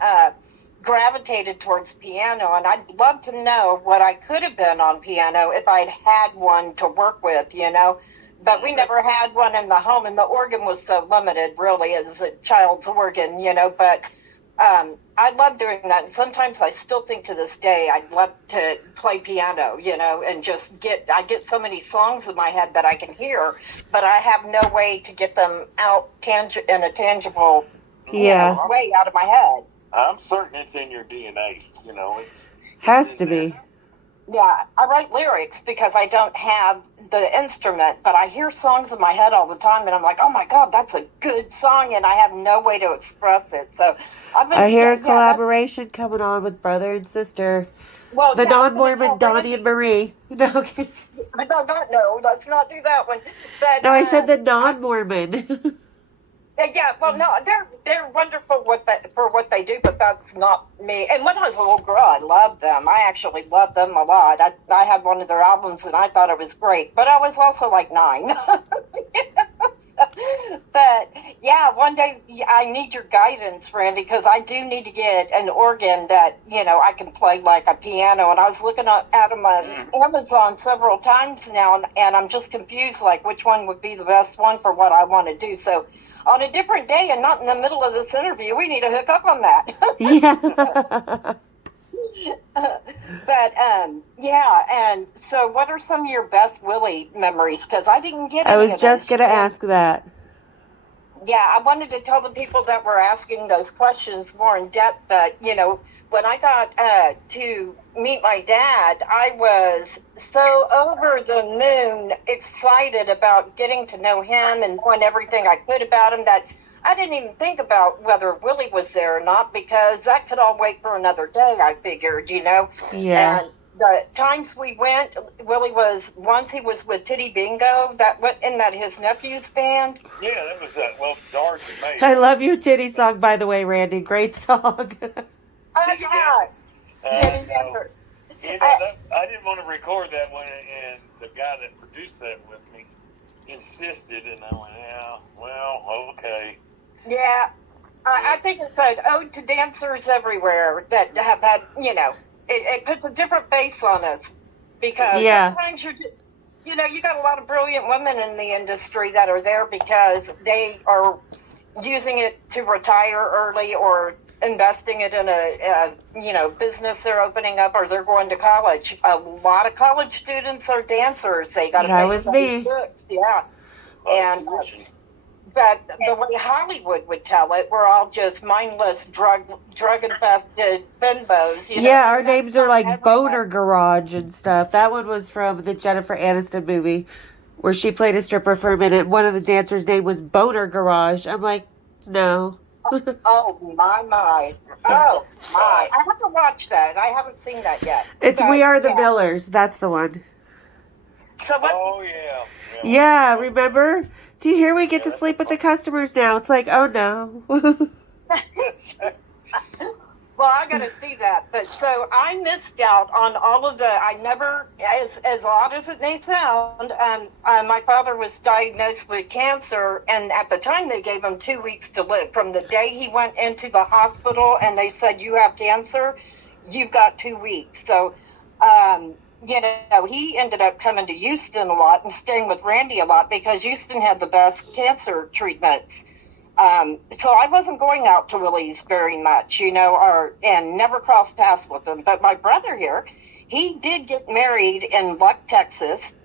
gravitated towards piano, and I'd love to know what I could have been on piano if I'd had one to work with, but we never had one in the home, and the organ was so limited, really, as a child's organ, but I love doing that, and sometimes I still think to this day I'd love to play piano, and just I get so many songs in my head that I can hear, but I have no way to get them out in a tangible way out of my head. I'm certain it's in your DNA, it's has to be. Yeah, I write lyrics because I don't have the instrument, but I hear songs in my head all the time, and I'm like, oh my God, that's a good song, and I have no way to express it. So I hear a collaboration coming on with brother and sister. Well, the non-Mormon Donnie and Marie. No, no, let's not do that one. But, no, I said the non-Mormon. Yeah, well, no, they're wonderful for what they do, but that's not me. And when I was a little girl, I loved them. I actually loved them a lot. I had one of their albums, and I thought it was great. But I was also like 9. But yeah, one day I need your guidance, Randy, because I do need to get an organ that I can play like a piano. And I was looking at them on Amazon several times now, and I'm just confused, like which one would be the best one for what I want to do. So on a different day and not in the middle of this interview, we need to hook up on that. Yeah. But yeah, and so what are some of your best Willie memories? Because I didn't get I any was of just those. going to ask that. Yeah, I wanted to tell the people that were asking those questions more in depth that, when I got to meet my dad, I was so over the moon excited about getting to know him and knowing everything I could about him that I didn't even think about whether Willie was there or not, because that could all wait for another day, I figured. Yeah. And the times we went, Willie was, once he was with Titty Bingo, that went in that his nephew's band. Yeah, that was that. Well, Darge and May. I love your titty song, by the way, Randy. Great song. Oh, yeah. No. Never. I didn't want to record that one, and the guy that produced that with me insisted, and I went, yeah, well, okay. Yeah. I think it's an ode to dancers everywhere that have had, it puts a different face on us, because Yeah. sometimes you got a lot of brilliant women in the industry that are there because they are using it to retire early or investing it in a business they're opening up, or they're going to college. A lot of college students are dancers. They got to That pay was for me. these books. Yeah. And but the way Hollywood would tell it, we're all just mindless, drug-infested bimbos. Yeah, our names are like Boner Garage and stuff. That one was from the Jennifer Aniston movie where she played a stripper for a minute. One of the dancers' name was Boner Garage. I'm like, no. Oh, my. Oh, my. I have to watch that. I haven't seen that yet. It's But, We Are the yeah. Millers. That's the one. So what? Oh, yeah. Yeah, remember? Do you hear we get to sleep with the customers now? It's like, oh no. Well, I got to see that. But so I missed out on all of the. I never, as odd as it may sound, my father was diagnosed with cancer, and at the time they gave him 2 weeks to live. From the day he went into the hospital, and they said, "You have cancer, you've got 2 weeks." So, he ended up coming to Houston a lot and staying with Randy a lot because Houston had the best cancer treatments. So I wasn't going out to Willie's very much, and never crossed paths with him. But my brother here, he did get married in Luck, Texas.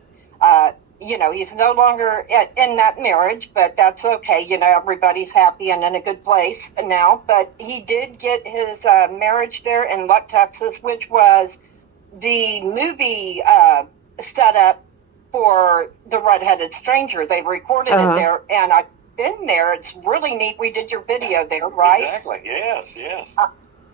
He's no longer in that marriage, but that's okay. Everybody's happy and in a good place now. But he did get his marriage there in Luck, Texas, which was the movie setup for The Red-Headed Stranger. They recorded it there, and I've been there. It's really neat. We did your video there, right? Exactly. Yes.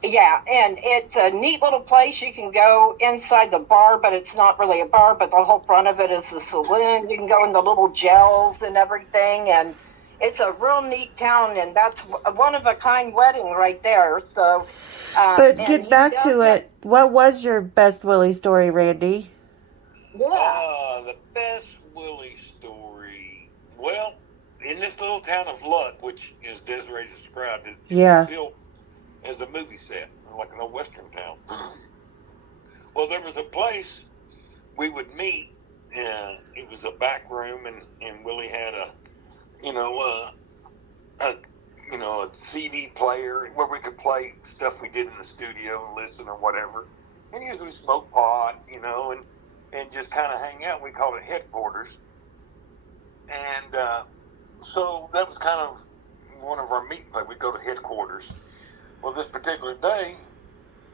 Yeah, and it's a neat little place. You can go inside the bar, but it's not really a bar, but the whole front of it is a saloon. You can go in the little gels and everything, and it's a real neat town, and that's a one-of-a-kind wedding right there. So, but get back to it. What was your best Willie story, Randy? Yeah. The best Willie story. Well, in this little town of Luck, which is Desiree described, it was built as a movie set, like an old western town. Well, there was a place we would meet, and it was a back room, and Willie had a CD player where we could play stuff we did in the studio and listen or whatever. And usually smoke pot, and just kind of hang out. We called it headquarters. And so that was kind of one of our meeting places. We'd go to headquarters. Well, this particular day,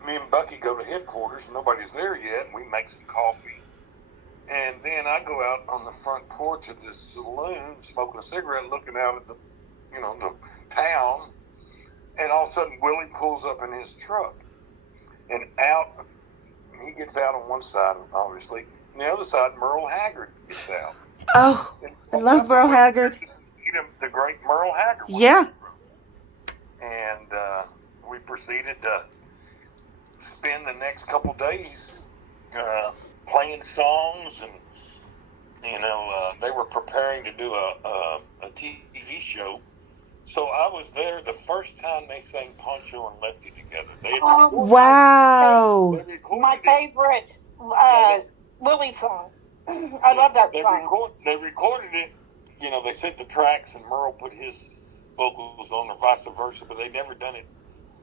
me and Bucky go to headquarters. Nobody's there yet. We make some coffee. And then I go out on the front porch of this saloon, smoking a cigarette, looking out at the town. And all of a sudden, Willie pulls up in his truck. And he gets out on one side, obviously. On the other side, Merle Haggard gets out. Oh, I love Merle Haggard. The great Merle Haggard. Yeah. And we proceeded to spend the next couple days playing songs they were preparing to do a TV show. So I was there the first time they sang Poncho and Lefty together. Wow. My favorite Willie song. I love that song. They recorded it. They sent the tracks, and Merle put his vocals on, or vice versa. But they never done it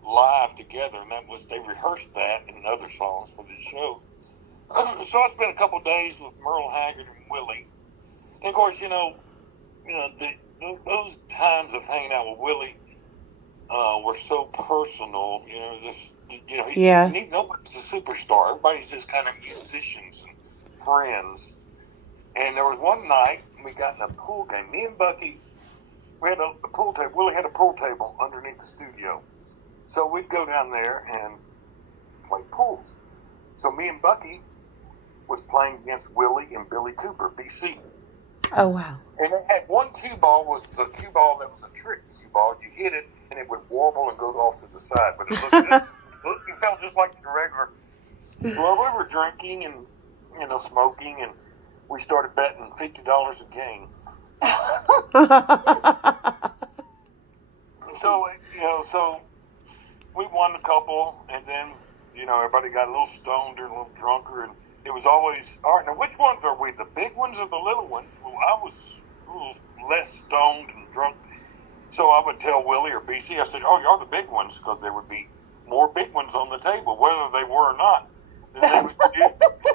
live together, and they rehearsed that in other songs for this show. So I spent a couple days with Merle Haggard and Willie, and of course, those times of hanging out with Willie were so personal. Nobody's a superstar. Everybody's just kind of musicians and friends. And there was one night we got in a pool game. Me and Bucky, we had a pool table. Willie had a pool table underneath the studio. So we'd go down there and play pool. So me and Bucky was playing against Willie and Billy Cooper, BC. Oh, wow. And they had one cue ball, was the cue ball that was a trick cue ball. You hit it, and it would warble and go off to the side. But it felt just like the regular. Well, we were drinking and, smoking, and we started betting $50 a game. So we won a couple, and then, everybody got a little stoned or a little drunker, and it was always, all right, now which ones are we, the big ones or the little ones? Well, I was a little less stoned and drunk, so I would tell Willie or BC, I said, oh, you're the big ones, because there would be more big ones on the table, whether they were or not. And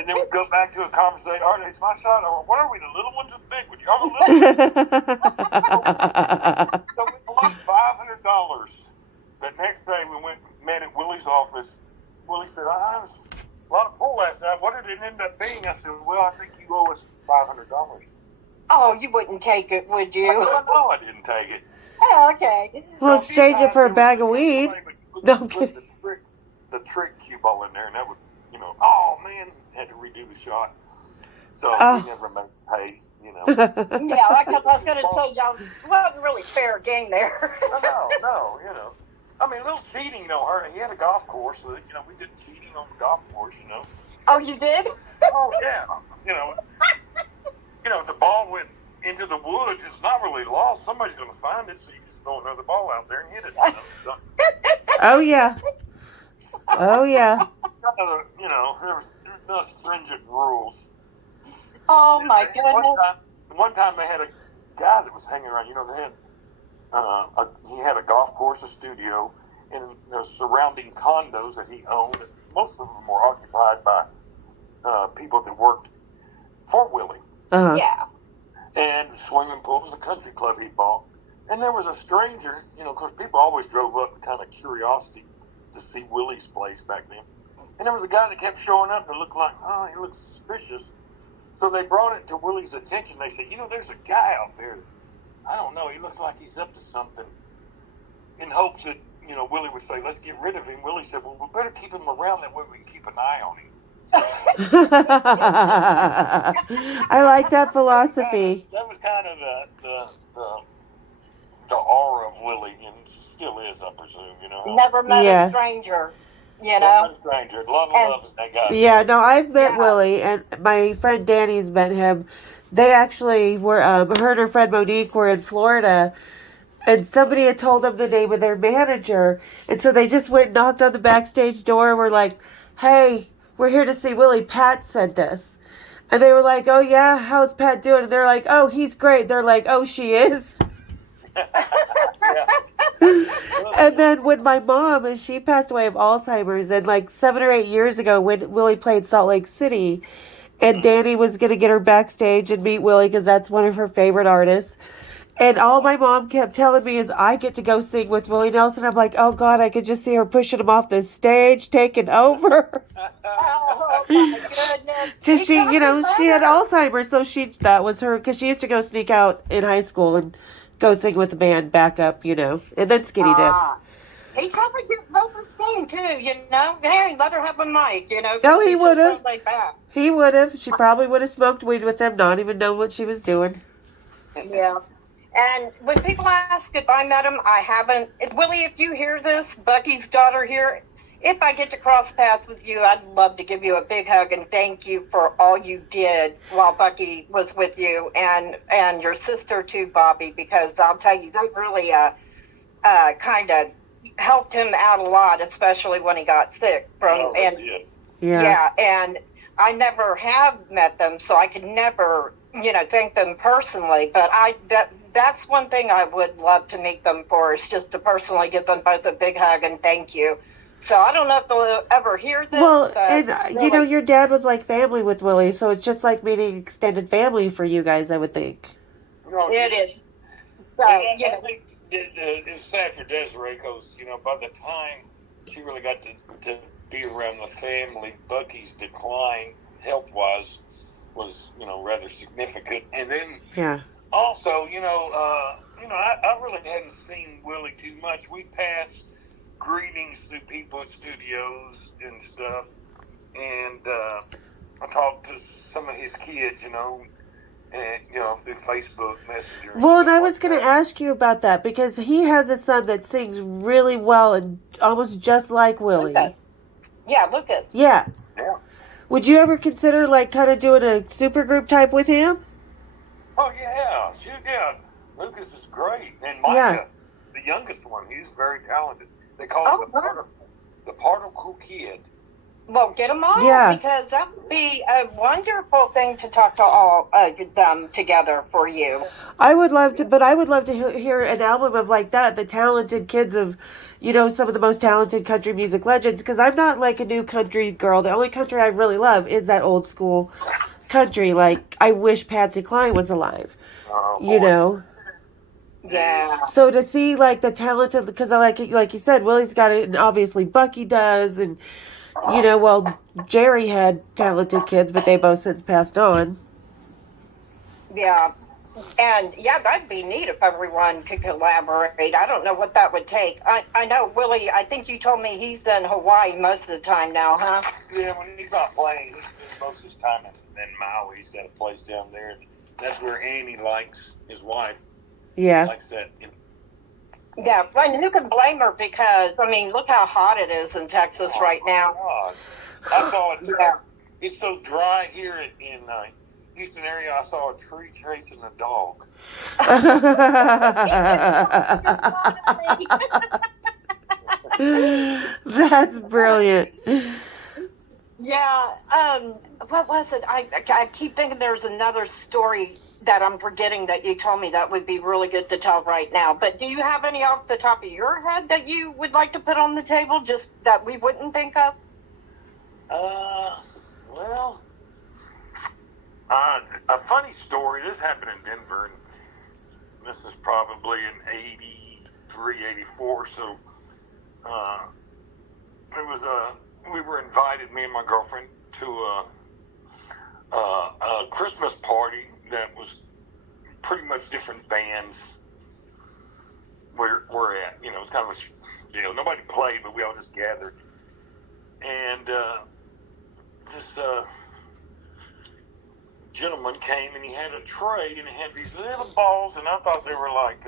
then we'd go back to a conversation, all right, it's my shot, or what are we, the little ones or the big ones? You're the little ones. So we won $500. The next day we met at Willie's office. Willie said, I was a lot of pool last night. What did it end up being? I said, well, I think you owe us $500. Oh, you wouldn't take it, would you? No, I didn't take it. Oh, okay. We'll exchange it for a bag of weed. No, I'm kidding. The trick cue ball in there, and that would, oh, man, had to redo the shot. So we never made pay, Yeah, because I was going to tell y'all, it wasn't really fair game there. No, I mean, a little cheating don't hurt. He had a golf course, so, we did cheating on the golf course, Oh, you did? Oh, yeah. If the ball went into the woods, it's not really lost. Somebody's going to find it, so you just throw another ball out there and hit it. Oh, yeah. Oh, yeah. There's no stringent rules. Oh, my goodness. One time they had a guy that was hanging around. They had he had a golf course, a studio, and the surrounding condos that he owned. Most of them were occupied by people that worked for Willie. Uh-huh. Yeah. And the swimming pool was a country club he bought. And there was a stranger, of course, people always drove up kind of curiosity to see Willie's place back then. And there was a guy that kept showing up and looked like, oh, he looks suspicious. So they brought it to Willie's attention. They said, there's a guy out there. I don't know. He looks like he's up to something. In hopes that, Willie would say, let's get rid of him. Willie said, well, we better keep him around. That way we can keep an eye on him. I like that philosophy. That was kind of the aura of Willie, and still is, I presume. Never met a stranger. Never met a stranger. A lot of love in that guy. Yeah, no, I've met Willie, and my friend Danny's met him. They actually were, her and her friend Monique were in Florida, and somebody had told them the name of their manager, and so they just went and knocked on the backstage door and were like, hey, we're here to see Willie. Pat sent us. And they were like, oh, yeah, how's Pat doing? And they're like, oh, he's great. They're like, oh, she is? And then when my mom, and she passed away of Alzheimer's, and like 7 or 8 years ago when Willie played Salt Lake City, and Danny was going to get her backstage and meet Willie because that's one of her favorite artists. And all my mom kept telling me is I get to go sing with Willie Nelson. I'm like, oh, God, I could just see her pushing him off the stage, taking over. Oh, my goodness. Because she had Alzheimer's, so that was her, because she used to go sneak out in high school and go sing with the band back up, and then skinny dip. He probably did vocal sing, too, Hey, let her have a mic, No, he would have. So he would have. She probably would have smoked weed with him, not even know what she was doing. Yeah. And when people ask if I met him, I haven't. Willie, if you hear this, Bucky's daughter here, if I get to cross paths with you, I'd love to give you a big hug and thank you for all you did while Bucky was with you, and your sister too, Bobby, because I'll tell you, they really kind of helped him out a lot, especially when he got sick. Yeah, and I never have met them, so I could never, thank them personally. But that's one thing I would love to meet them for, is just to personally give them both a big hug and thank you. So I don't know if they'll ever hear this. Well, but and really, your dad was like family with Willie, so it's just like meeting extended family for you guys, I would think. No, it is. So, I think it's sad for Desiree because, by the time she really got to be around the family, Bucky's decline health-wise was, rather significant. And then also, I really hadn't seen Willie too much. We passed greetings to people at studios and stuff. And I talked to some of his kids, and, through Facebook Messenger. Well, and I was going to ask you about that because he has a son that sings really well and almost just like Willie. Okay. Yeah, Lucas. Yeah. Yeah. Would you ever consider like kind of doing a super group type with him? Oh, yeah. Yeah. Lucas is great. And Micah, the youngest one, he's very talented. They call him the particle kid. Well, get them all, because that would be a wonderful thing to talk to all them together for you. I would love to, but I would love to hear an album of like that, the talented kids of, some of the most talented country music legends, because I'm not like a new country girl. The only country I really love is that old school country. Like, I wish Patsy Cline was alive, Yeah. So to see like the talented, because I like you said, Willie's got it, and obviously Bucky does, and Jerry had talented kids, but they both since passed on. Yeah. And, that'd be neat if everyone could collaborate. I don't know what that would take. I know, Willie, I think you told me he's in Hawaii most of the time now, huh? Yeah, when he's not playing, he spends most of his time in Maui. He's got a place down there. And that's where Annie likes, his wife. Yeah. Likes that. Yeah, and who can blame her? Because, look how hot it is in Texas right now. God. I saw it. It's so dry here in Houston area. I saw a tree chasing a dog. That's brilliant. Yeah. What was it? I keep thinking there's another story that I'm forgetting that you told me that would be really good to tell right now. But do you have any off the top of your head that you would like to put on the table, just that we wouldn't think of? Well, a funny story. This happened in Denver, and this is probably in 83, 84. So, it was we were invited, me and my girlfriend, to a Christmas party that was pretty much different bands we're at. It was kind of nobody played, but we all just gathered. And this gentleman came, and he had a tray, and he had these little balls, and I thought they were like,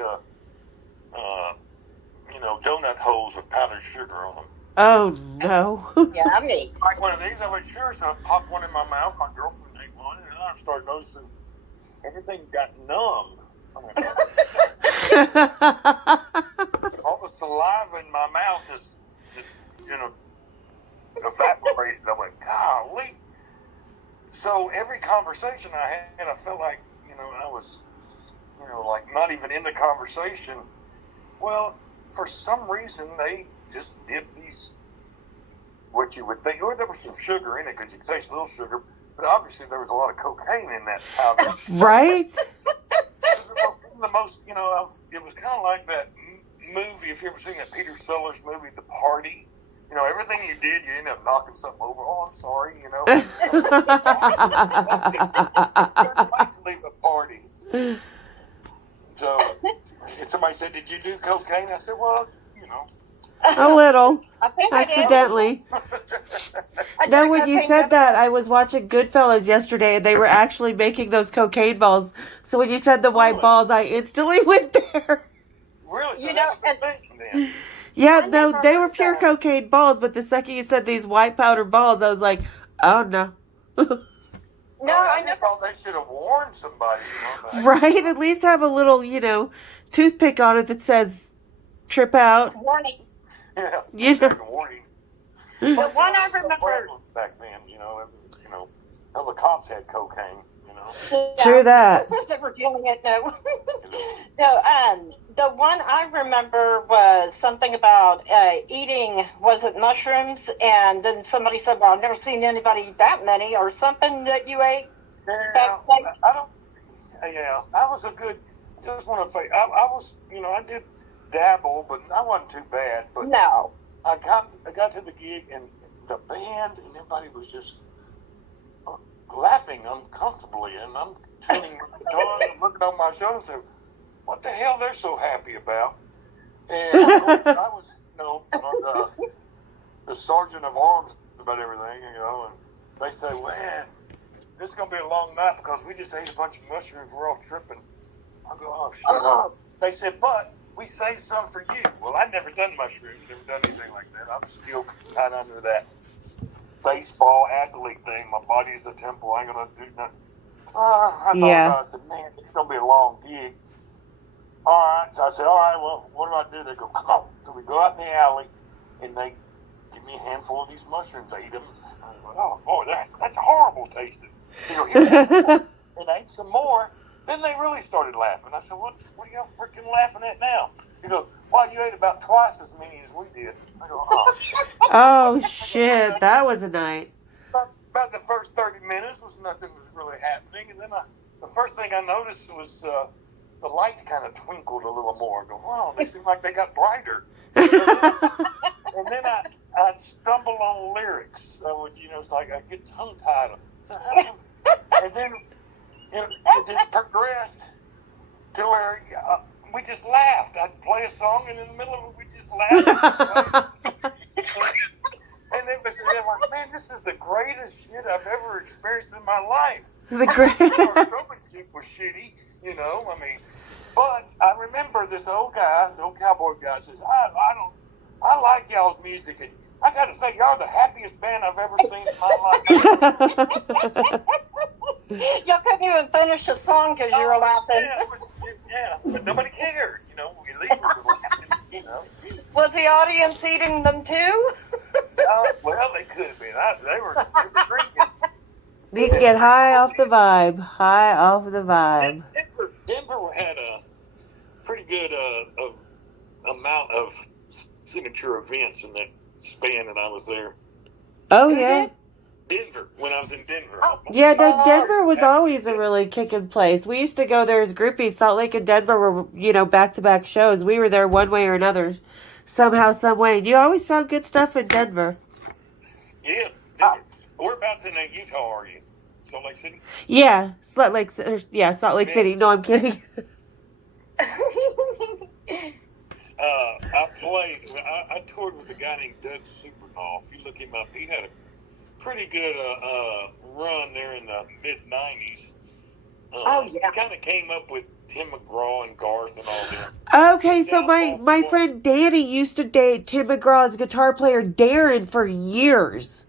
donut holes with powdered sugar on them. Oh, no. Yeah, like one of these. I went, sure. So I popped one in my mouth. My girlfriend ate one, and I started noticing everything got numb. All the saliva in my mouth just evaporated. I went, golly. So every conversation I had, I felt like, I was, like not even in the conversation. Well, for some reason, they just did these, what you would think, there was some sugar in it because you could taste a little sugar, but obviously there was a lot of cocaine in that powder. Right? The most, it was kind of like that movie, if you ever seen that Peter Sellers movie, The Party. Everything you did, you ended up knocking something over. Oh, I'm sorry, to leave a party. So, somebody said, did you do cocaine? I said, well, A little. I think accidentally. No, when you said that, I was watching Goodfellas yesterday, and they were actually making those cocaine balls. So when you said the white balls, I instantly went there. Really? So and Yeah, I no, never they were heard pure that. cocaine balls, but the second you said these white powder balls, I was like, oh no. No, I I just never. thought they should have warned somebody. So I- Right? At least have a little, toothpick on it that says trip out. Warning. Yeah, You exactly, warning. The But, one I it was so remember. prevalent back then, hell, the cops had cocaine, True that. They were doing it. No. No. The one I remember was something about eating. Was it mushrooms? And then somebody said, "Well, I've never seen anybody eat that many," or something that you ate. Yeah, I don't. Yeah, I was a good. Just want to say, I was, I did dabble, but I wasn't too bad. But No. I got to the gig, and the band and everybody was just laughing uncomfortably, and I'm tuning my guitar and looking on my shoulder and saying, "What the hell they're so happy about?" And of course, I was, the sergeant of arms about everything, and they say, "Man, this is gonna be a long night because we just ate a bunch of mushrooms. We're all tripping." I go, "Oh shit!" They said, "But we saved some for you." Well, I'd never done mushrooms, never done anything like that. I'm still kind of under that baseball athlete thing. My body's a temple. I ain't gonna do nothing. So I thought about it. I said, "Man, it's gonna be a long gig." All right. So I said, "All right. Well, what do I do?" They go, "Come on." So we go out in the alley, and they give me a handful of these mushrooms. I eat them. I go, "Oh boy, that's horrible tasting." They go, "Here." And I ate some more. Then they really started laughing. I said, what are y'all freaking laughing at now? He goes, "Well, you ate about twice as many as we did." I go, "Oh." Oh, shit. That was a night. About the first 30 minutes nothing was really happening. And then the first thing I noticed was the lights kind of twinkled a little more. I go, "Wow, they seem like they got brighter." And then I'd stumble on lyrics. It's like I get tongue-tied. And then it just progressed to where we just laughed. I'd play a song, and in the middle of it, we just laughed. And they were like, "Man, this is the greatest shit I've ever experienced in my life." The greatest. Our showmanship was shitty, But I remember this old cowboy guy says, I like y'all's music, and I got to say, y'all the happiest band I've ever seen in my life. Y'all couldn't even finish a song because you were laughing. Yeah, but nobody cared. At least we were laughing. Was the audience eating them too? Well, they could have been. They were drinking. You can get high off the vibe. High off the vibe. Denver had a pretty good amount of signature events in that span that I was there. Oh, yeah. Denver, when I was in Denver. Yeah, no, Denver was always a really kicking place. We used to go there as groupies. Salt Lake and Denver were, back-to-back shows. We were there one way or another, somehow, some way. And you always found good stuff in Denver. Yeah, Denver. Whereabouts in Utah are you? Salt Lake City? Yeah, Salt Lake City. No, I'm kidding. I toured with a guy named Doug Supernoff. If you look him up, he had a pretty good run there in the mid-90s. He kind of came up with Tim McGraw and Garth and all them. Okay, so my friend Danny used to date Tim McGraw's guitar player Darren for years.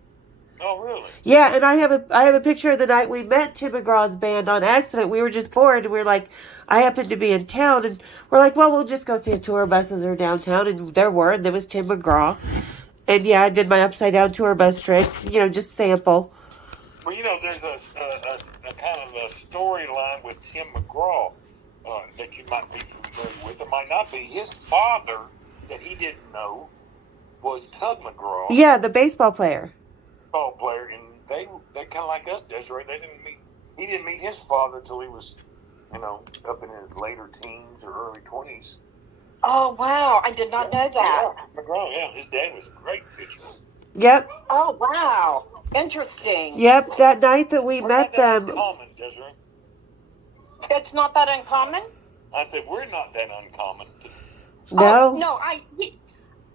Oh, really? Yeah, and I have a picture of the night we met Tim McGraw's band on accident. We were just bored, and we were like, I happened to be in town, and we're like, well, we'll just go see a tour buses are downtown, and there was Tim McGraw. And yeah, I did my upside down tour bus trick, just sample. Well, there's a kind of a storyline with Tim McGraw that you might be familiar with. It might not be. His father, that he didn't know, was Tug McGraw. Yeah, the baseball player. And they kind of like us, Desiree. He didn't meet his father until he was, up in his later teens or early 20s. Oh, wow. I did not know that. Yeah, McGraw, yeah. His dad was a great pitcher. Yep. Oh, wow. Interesting. Yep, that night that we met them. Uncommon, Desiree. It's not that uncommon? I said, we're not that uncommon. No. No,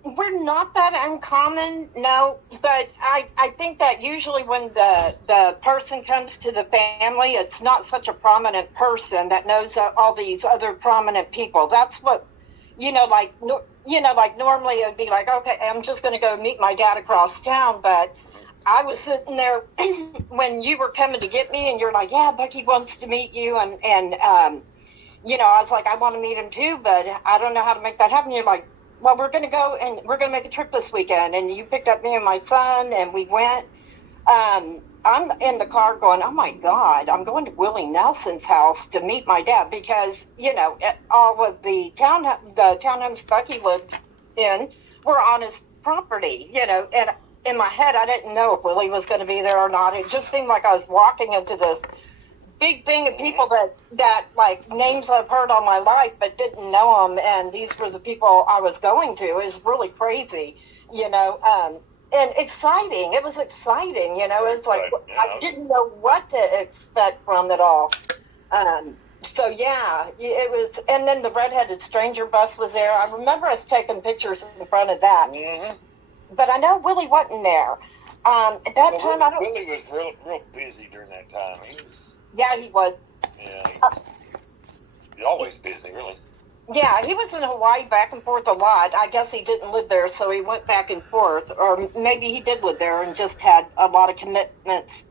we're not that uncommon, no, but I think that usually when the person comes to the family, it's not such a prominent person that knows all these other prominent people. That's what like normally it'd be like, okay, I'm just going to go meet my dad across town, but I was sitting there when you were coming to get me, and you're like, yeah, Bucky wants to meet you, and I was like, I want to meet him too, but I don't know how to make that happen. You're like, well, we're going to go and we're going to make a trip this weekend, and you picked up me and my son, and we went. I'm in the car going, oh my God, I'm going to Willie Nelson's house to meet my dad because, all of the townhomes Bucky lived in were on his property, and in my head, I didn't know if Willie was going to be there or not. It just seemed like I was walking into this big thing of people that like names I've heard all my life, but didn't know them. And these were the people I was going to. It was really crazy, and exciting. It was exciting, It's like I didn't know what to expect from it all. So yeah, it was. And then the redheaded stranger bus was there. I remember us taking pictures in front of that. Mm-hmm. But I know Willie wasn't there. At that time, Willie was real busy during that time. Yeah, he was. Yeah, he's always busy, really. Yeah, he was in Hawaii back and forth a lot. I guess he didn't live there, so he went back and forth. Or maybe he did live there and just had a lot of commitments,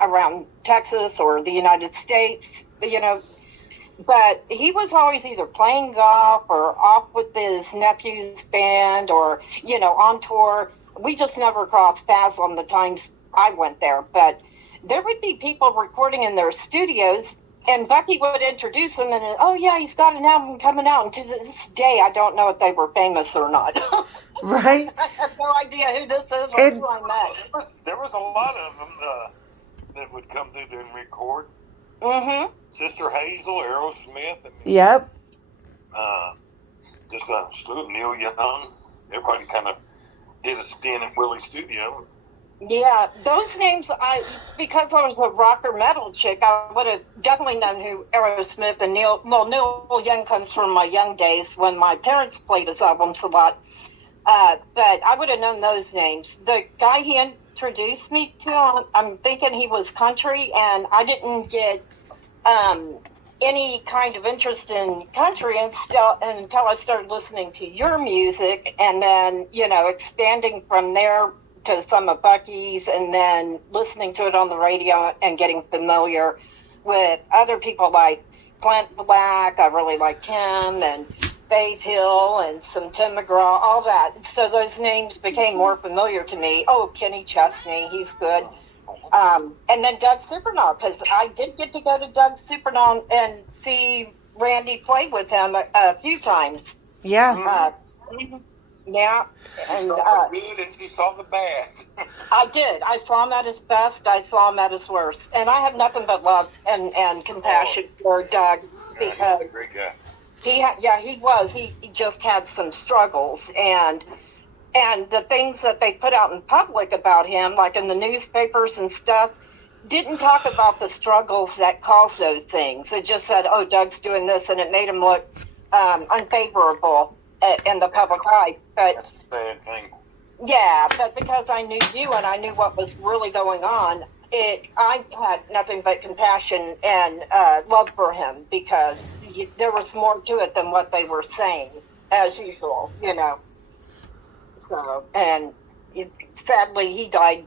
around Texas or the United States, But he was always either playing golf or off with his nephew's band or, on tour. We just never crossed paths on the times I went there. But there would be people recording in their studios, and Bucky would introduce them, and, oh, yeah, he's got an album coming out. And to this day, I don't know if they were famous or not. Right? I have no idea who this is or who I met. There was a lot of them that would come through there and record. Mm-hmm. Sister Hazel, Aerosmith. Yep. Just Neil Young. Everybody kind of did a stint at Willie's studio. Yeah, those names, because I was a rock or metal chick, I would have definitely known who Aerosmith and Neil Young comes from my young days when my parents played his albums a lot. But I would have known those names. The guy he introduced me to, I'm thinking he was country, and I didn't get any kind of interest in country until I started listening to your music, and then, expanding from there to some of Bucky's, and then listening to it on the radio and getting familiar with other people like Clint Black. I really liked him, and Faith Hill, and some Tim McGraw, all that. So those names became more familiar to me. Oh, Kenny Chesney, he's good. And then Doug Supernaw, because I did get to go to Doug Supernaw and see Randy play with him a few times. Yeah. Yeah. She saw the good and she saw the bad. I did. I saw him at his best. I saw him at his worst. And I have nothing but love and compassion for Doug, because he's a great guy. He was. He just had some struggles, and the things that they put out in public about him, like in the newspapers and stuff, didn't talk about the struggles that caused those things. It just said, oh, Doug's doing this, and it made him look unfavorable in the public eye. But that's a bad thing. Yeah, but because I knew you and I knew what was really going on, I had nothing but compassion and love for him, because there was more to it than what they were saying, as usual, So, and sadly, he died,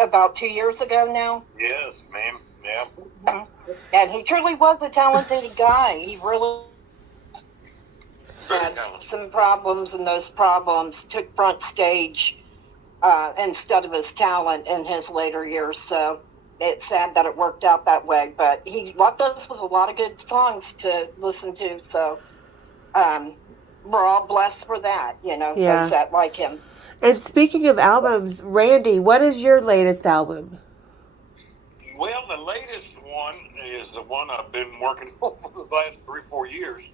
about 2 years ago now? Yes, ma'am. Yeah. Mm-hmm. And he truly was a talented guy. He really had some problems, and those problems took front stage instead of his talent in his later years. So it's sad that it worked out that way, but he left us with a lot of good songs to listen to. So we're all blessed for that, those that like him. And speaking of albums, Randy, what is your latest album? Well, the latest one is the one I've been working on for the last 3-4 years.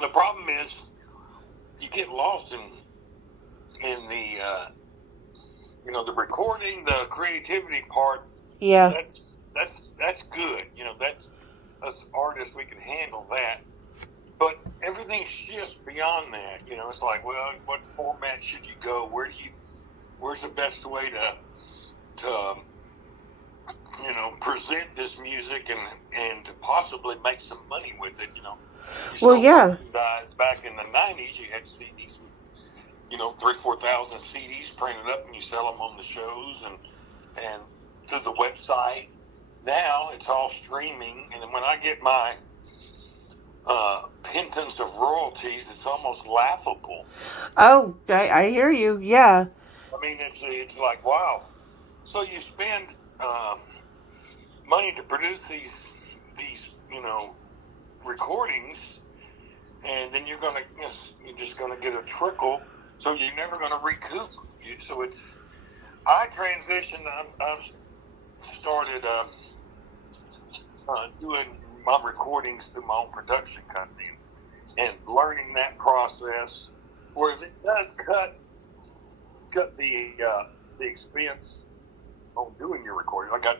The problem is you get lost in the the recording, the creativity part. Yeah. That's good. That's us artists, we can handle that. But everything shifts beyond that. It's like, well, what format should you go? Where's the best way to present this music and to possibly make some money with it. You know, you Well, sold yeah. merchandise back in the 90s. You had CDs with, 3,000-4,000 CDs printed up, and you sell them on the shows and through the website. Now it's all streaming, and when I get my pittance of royalties, it's almost laughable. Oh, I hear you. Yeah. I mean, it's like, wow. So you spend money to produce these recordings, and then you're just gonna get a trickle. So you're never gonna recoup. So I transitioned. I've started doing my recordings through my own production company and learning that process, whereas it does cut the expense on doing your recording. I got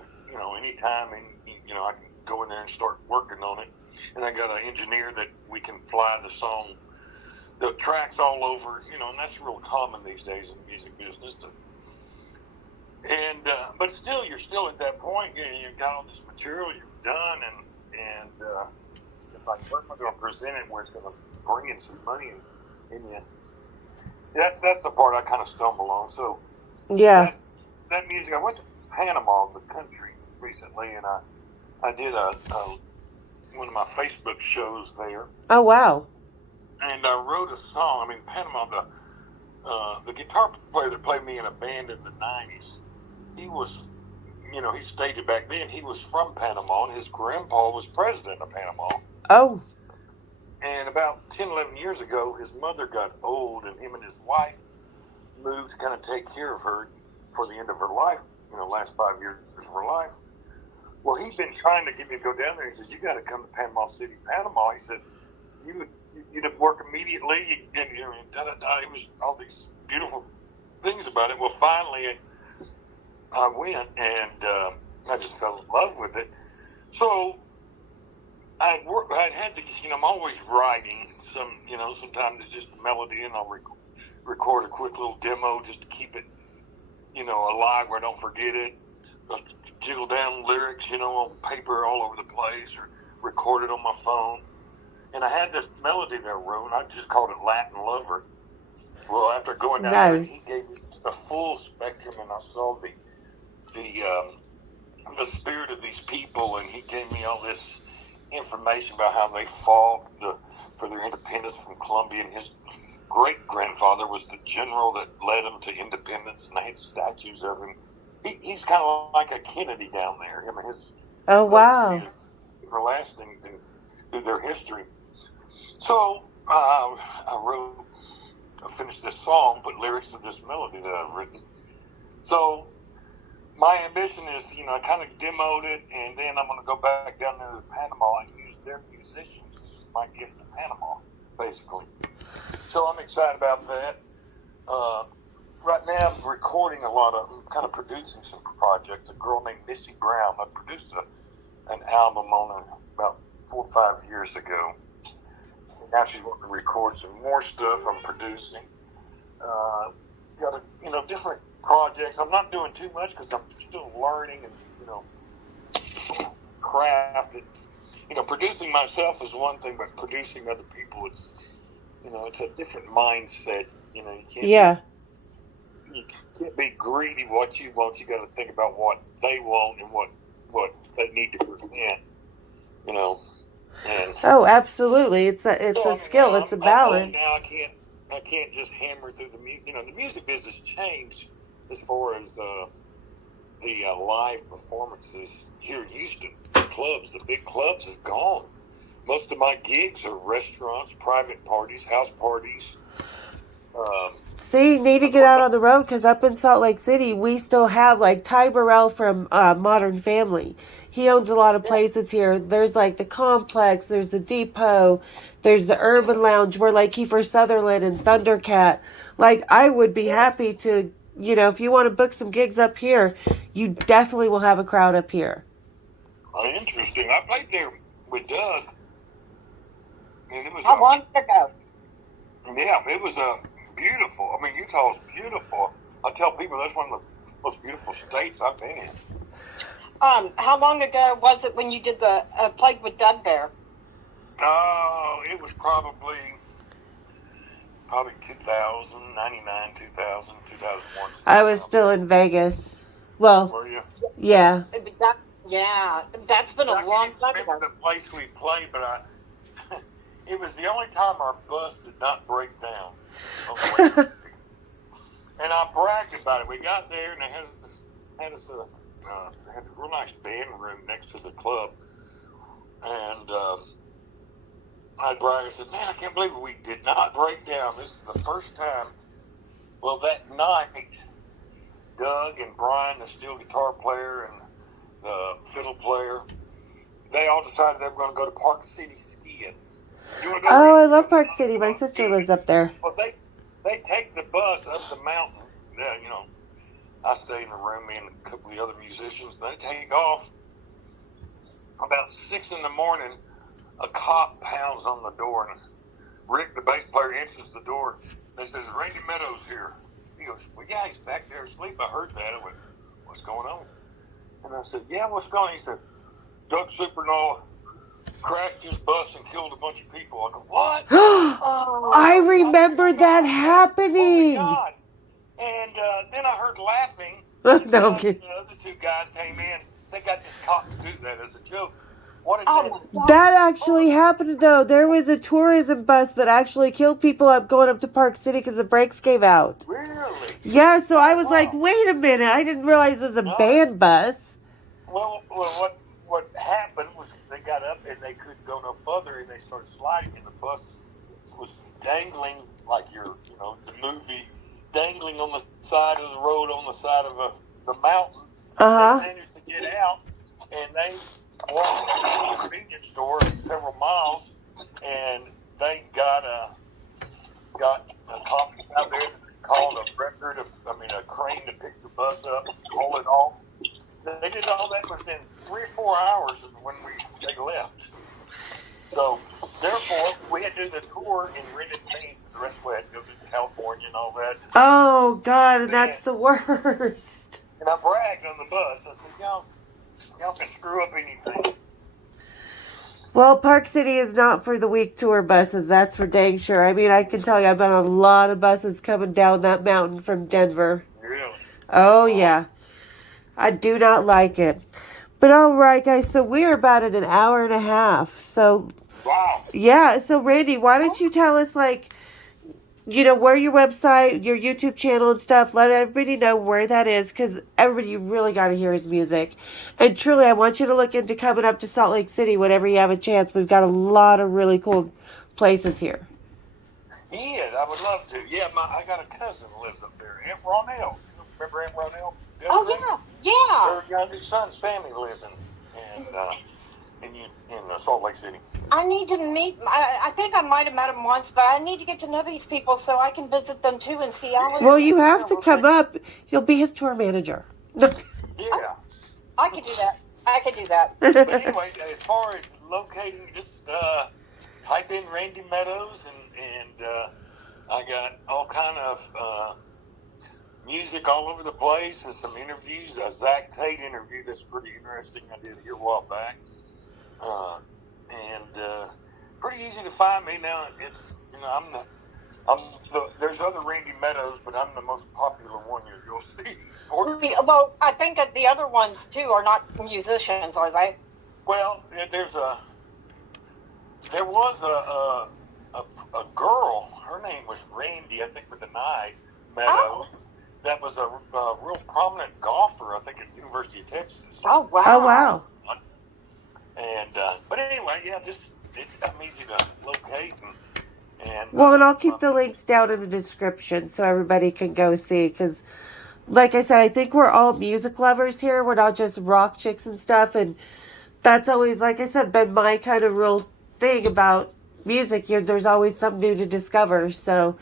anytime, and I can go in there and start working on it, and I got an engineer that we can fly the tracks all over, and that's real common these days in the music business. But still, you're still at that point. You've got all this material you've done, and it's like, where am I going to present it where it's going to bring in some money? And that's the part I kind of stumble on. So Yeah. that music. I went to Panama, the country, recently, and I did one of my Facebook shows there. Oh, wow. And I wrote a song. I mean, Panama, the guitar player that played me in a band in the 90s, he was, he stated back then he was from Panama, and his grandpa was president of Panama. Oh. And about 10, 11 years ago, his mother got old, and him and his wife moved to kind of take care of her for the end of her life, last 5 years of her life. Well, he'd been trying to get me to go down there. He says, you got to come to Panama City, Panama. He said, you'd work immediately, and it was all these beautiful things about it. Well, finally, I went, and I just fell in love with it. So I'd had to, I'm always writing some, sometimes it's just a melody, and I'll record a quick little demo just to keep it, alive where I don't forget it. I'll jiggle down lyrics, on paper all over the place, or record it on my phone. And I had this melody that I wrote, and I just called it Latin Lover. Well, after going down there, he gave me the full spectrum, and I saw the spirit of these people, and he gave me all this information about how they fought for their independence from Colombia, and his great-grandfather was the general that led them to independence, and they had statues of him. He's kind of like a Kennedy down there. I mean, his Wow. is everlasting through their history. So I finished this song, put lyrics to this melody that I've written. So my ambition is, I kind of demoed it, and then I'm going to go back down there to Panama and use their musicians as my gift to Panama, basically. So I'm excited about that. Right now I'm recording I'm kind of producing some projects. A girl named Missy Brown, I produced an album on her about 4 or 5 years ago. And now she's wanting to record some more stuff I'm producing. Got different projects. I'm not doing too much because I'm still learning and, craft. Producing myself is one thing, but producing other people, it's a different mindset. You can't you can't be greedy what you want. You got to think about what they want and what they need to present. And oh, absolutely. It's a skill. It's a balance. Now I can't just hammer through the music. The music business changed as far as the live performances here in Houston. The big clubs have gone. Most of my gigs are restaurants, private parties, house parties. See, you need to get out on the road, because up in Salt Lake City, we still have, like, Ty Burrell from Modern Family. He owns a lot of places here. There's, like, the Complex, there's the Depot, there's the Urban Lounge, where, like, Kiefer Sutherland and Thundercat. Like, I would be happy to, if you want to book some gigs up here, you definitely will have a crowd up here. Interesting. I played there with Doug. And it was How long ago? Yeah, it was beautiful. I mean, Utah's beautiful. I tell people that's one of the most beautiful states I've been in. How long ago was it when you did the Plague with Doug there? Oh, it was probably 2000, 99, 2000, 2001. I was still in Vegas. Well, Were you? yeah. That's been a long time I remember ago. the place we played, but it was the only time our bus did not break down. On the way to the and I bragged about it. We got there, and they had us had this real nice band room next to the club. And I bragged. I said, "Man, I can't believe we did not break down. This is the first time." Well, that night, Doug and Brian, the steel guitar player, and the fiddle player, they all decided they were going to go to Park City skiing. You wanna go Oh, I skiing? love Park City. My sister lives up there. Well, they take the bus up the mountain. Yeah, I stay in the room, me and a couple of the other musicians. They take off. About 6 in the morning, a cop pounds on the door, and Rick, the bass player, answers the door. They says, "Randy Meadows here." He goes, "Well, yeah, he's back there asleep. I heard that." I went, "What's going on?" And I said, "Yeah, what's going on?" He said, "Doug Supernova crashed his bus and killed a bunch of people." I go, "What?" I remember that Oh, happening. my God. And then I heard laughing. No, And Doug okay. and the other two guys came in. They got this cop to do that as a joke. What is Oh, that? my God. That actually happened, though. There was a tourism bus that actually killed people going up to Park City because the brakes gave out. Really? Yeah, so I was Wow. like, wait a minute. I didn't realize it was a No. band bus. Well, what happened was they got up and they couldn't go no further, and they started sliding, and the bus was dangling like the movie, dangling on the side of the road on the side of the mountain. Uh-huh. They managed to get out, and they walked to a convenience store several miles, and they got a cop out there that called a crane to pick the bus up, haul it off. They did all that within 3 or 4 hours of when they left. So, therefore, we had to do the tour in rented vans. The rest of we had to go to California and all that. Oh, God, and that's the worst. And I bragged on the bus. I said, y'all can screw up anything. Well, Park City is not for the week tour buses. That's for dang sure. I mean, I can tell you, I've been on a lot of buses coming down that mountain from Denver. Really? Oh, yeah. I do not like it. But all right, guys, so we're about at an hour and a half. So, Wow. yeah. So, Randy, why don't you tell us, where your website, your YouTube channel and stuff, let everybody know where that is, because everybody, you really got to hear his music. And truly, I want you to look into coming up to Salt Lake City whenever you have a chance. We've got a lot of really cool places here. Yeah, I would love to. Yeah, I got a cousin who lives up there, Aunt Ronell. Remember Aunt Ronell? Oh, yeah. Her youngest son, Sammy, lives in Salt Lake City. I need to meet. I think I might have met him once, but I need to get to know these people so I can visit them too and see all of them. Well, you have to come up. You'll be his tour manager. Yeah. I could do that. I could do that. But anyway, as far as locating, just type in Randy Meadows, and I got all kind of music all over the place, and some interviews. A Zach Tate interview that's pretty interesting I did here a while back. And pretty easy to find me now. It's there's other Randy Meadows, but I'm the most popular one you'll see. Well, I think that the other ones too are not musicians, are they? Well, there was a girl. Her name was Randy, I think, with an I, Meadows. Oh. That was a real prominent golfer, I think, at the University of Texas. Oh, wow. Oh, wow. And but anyway, yeah, I'm easy to locate and. Well, and I'll keep the links down in the description so everybody can go see. Because, like I said, I think we're all music lovers here. We're not just rock chicks and stuff. And that's always, like I said, been my kind of real thing about music. There's always something new to discover. So.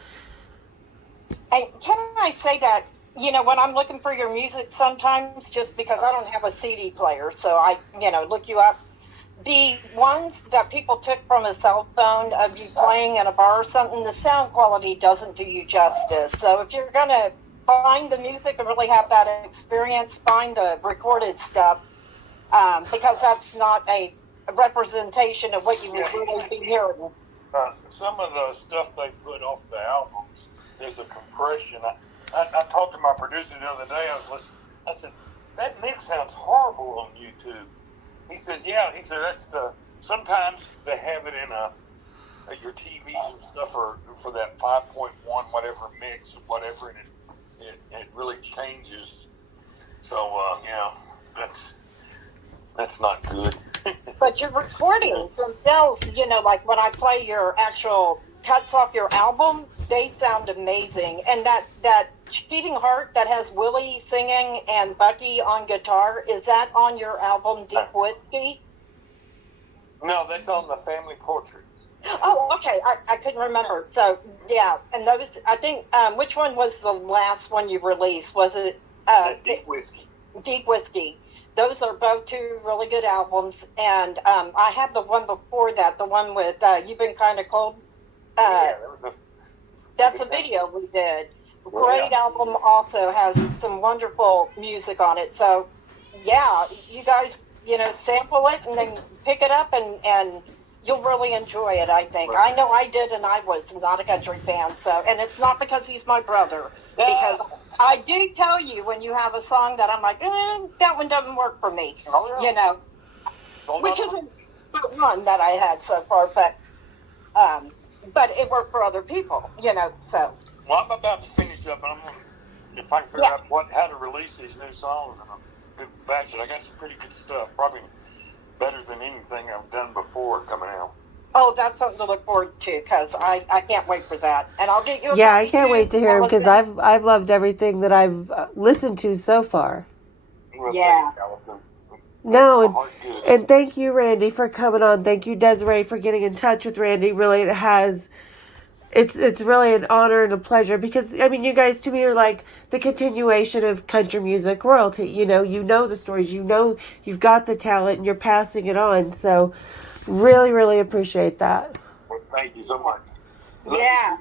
And can I say that, when I'm looking for your music sometimes, just because I don't have a CD player, so I, look you up. The ones that people took from a cell phone of you playing in a bar or something, the sound quality doesn't do you justice. So if you're going to find the music and really have that experience, find the recorded stuff. because that's not a representation of what you would really be hearing. Some of the stuff they put off the albums, there's a compression. I talked to my producer the other day. I was listening. I said, that mix sounds horrible on YouTube. He says, yeah. He said, sometimes they have it in your TVs and stuff for that 5.1 whatever mix or whatever, and it really changes. So, that's not good. But your recordings themselves, like when I play your actual cuts off your album, they sound amazing. And that Cheating Heart that has Willie singing and Bucky on guitar, is that on your album Deep Whiskey? No, that's on the Family Portrait. Oh, okay. I couldn't remember. So, yeah. And those, I think, which one was the last one you released? Was it Deep Whiskey? Deep Whiskey. Those are both two really good albums. And I have the one before that, the one with You've Been Kind of Cold. That's a video we did. Great album, also has some wonderful music on it. So, yeah, you guys, sample it and then pick it up and you'll really enjoy it, I think. I know I did, and I was not a country fan. So, and it's not because he's my brother. Because I do tell you when you have a song that I'm like, that one doesn't work for me. Which isn't the one that I had so far, but it worked for other people, so. Well, I'm about to finish up, and I'm going to, if I can figure out how to release these new songs in a good fashion. I got some pretty good stuff, probably better than anything I've done before coming out. Oh, that's something to look forward to, because I can't wait for that. And I'll get you a I can't wait to hear him, because I've loved everything that I've listened to so far. Yeah. No, and thank you, Randy, for coming on. Thank you, Desiree, for getting in touch with Randy. Really, it's really an honor and a pleasure, because, you guys to me are like the continuation of country music royalty. You know the stories, you've got the talent, and you're passing it on. So really, really appreciate that. Well, thank you so much. Yeah.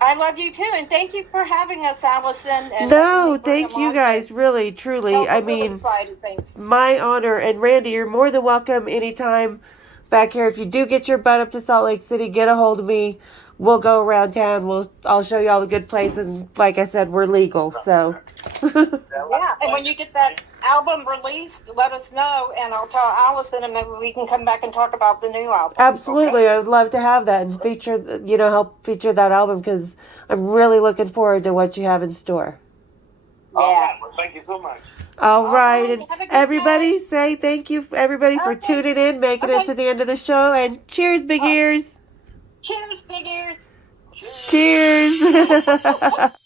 I love you too, and thank you for having us, Allison. And no, thank you guys, really, truly. My honor. And Randy, you're more than welcome anytime back here. If you do get your butt up to Salt Lake City, get a hold of me. We'll go around town. I'll show you all the good places. And like I said, we're legal, so. Yeah, and when you get that album released, let us know, and I'll tell Allison, and maybe we can come back and talk about the new album. Absolutely, okay. I would love to have that and feature, help feature that album, because I'm really looking forward to what you have in store. Yeah. Well, thank you so much. All right, and everybody say thank you, everybody, for tuning in, making it to the end of the show, and cheers, big ears. Cheers, big ears. Cheers.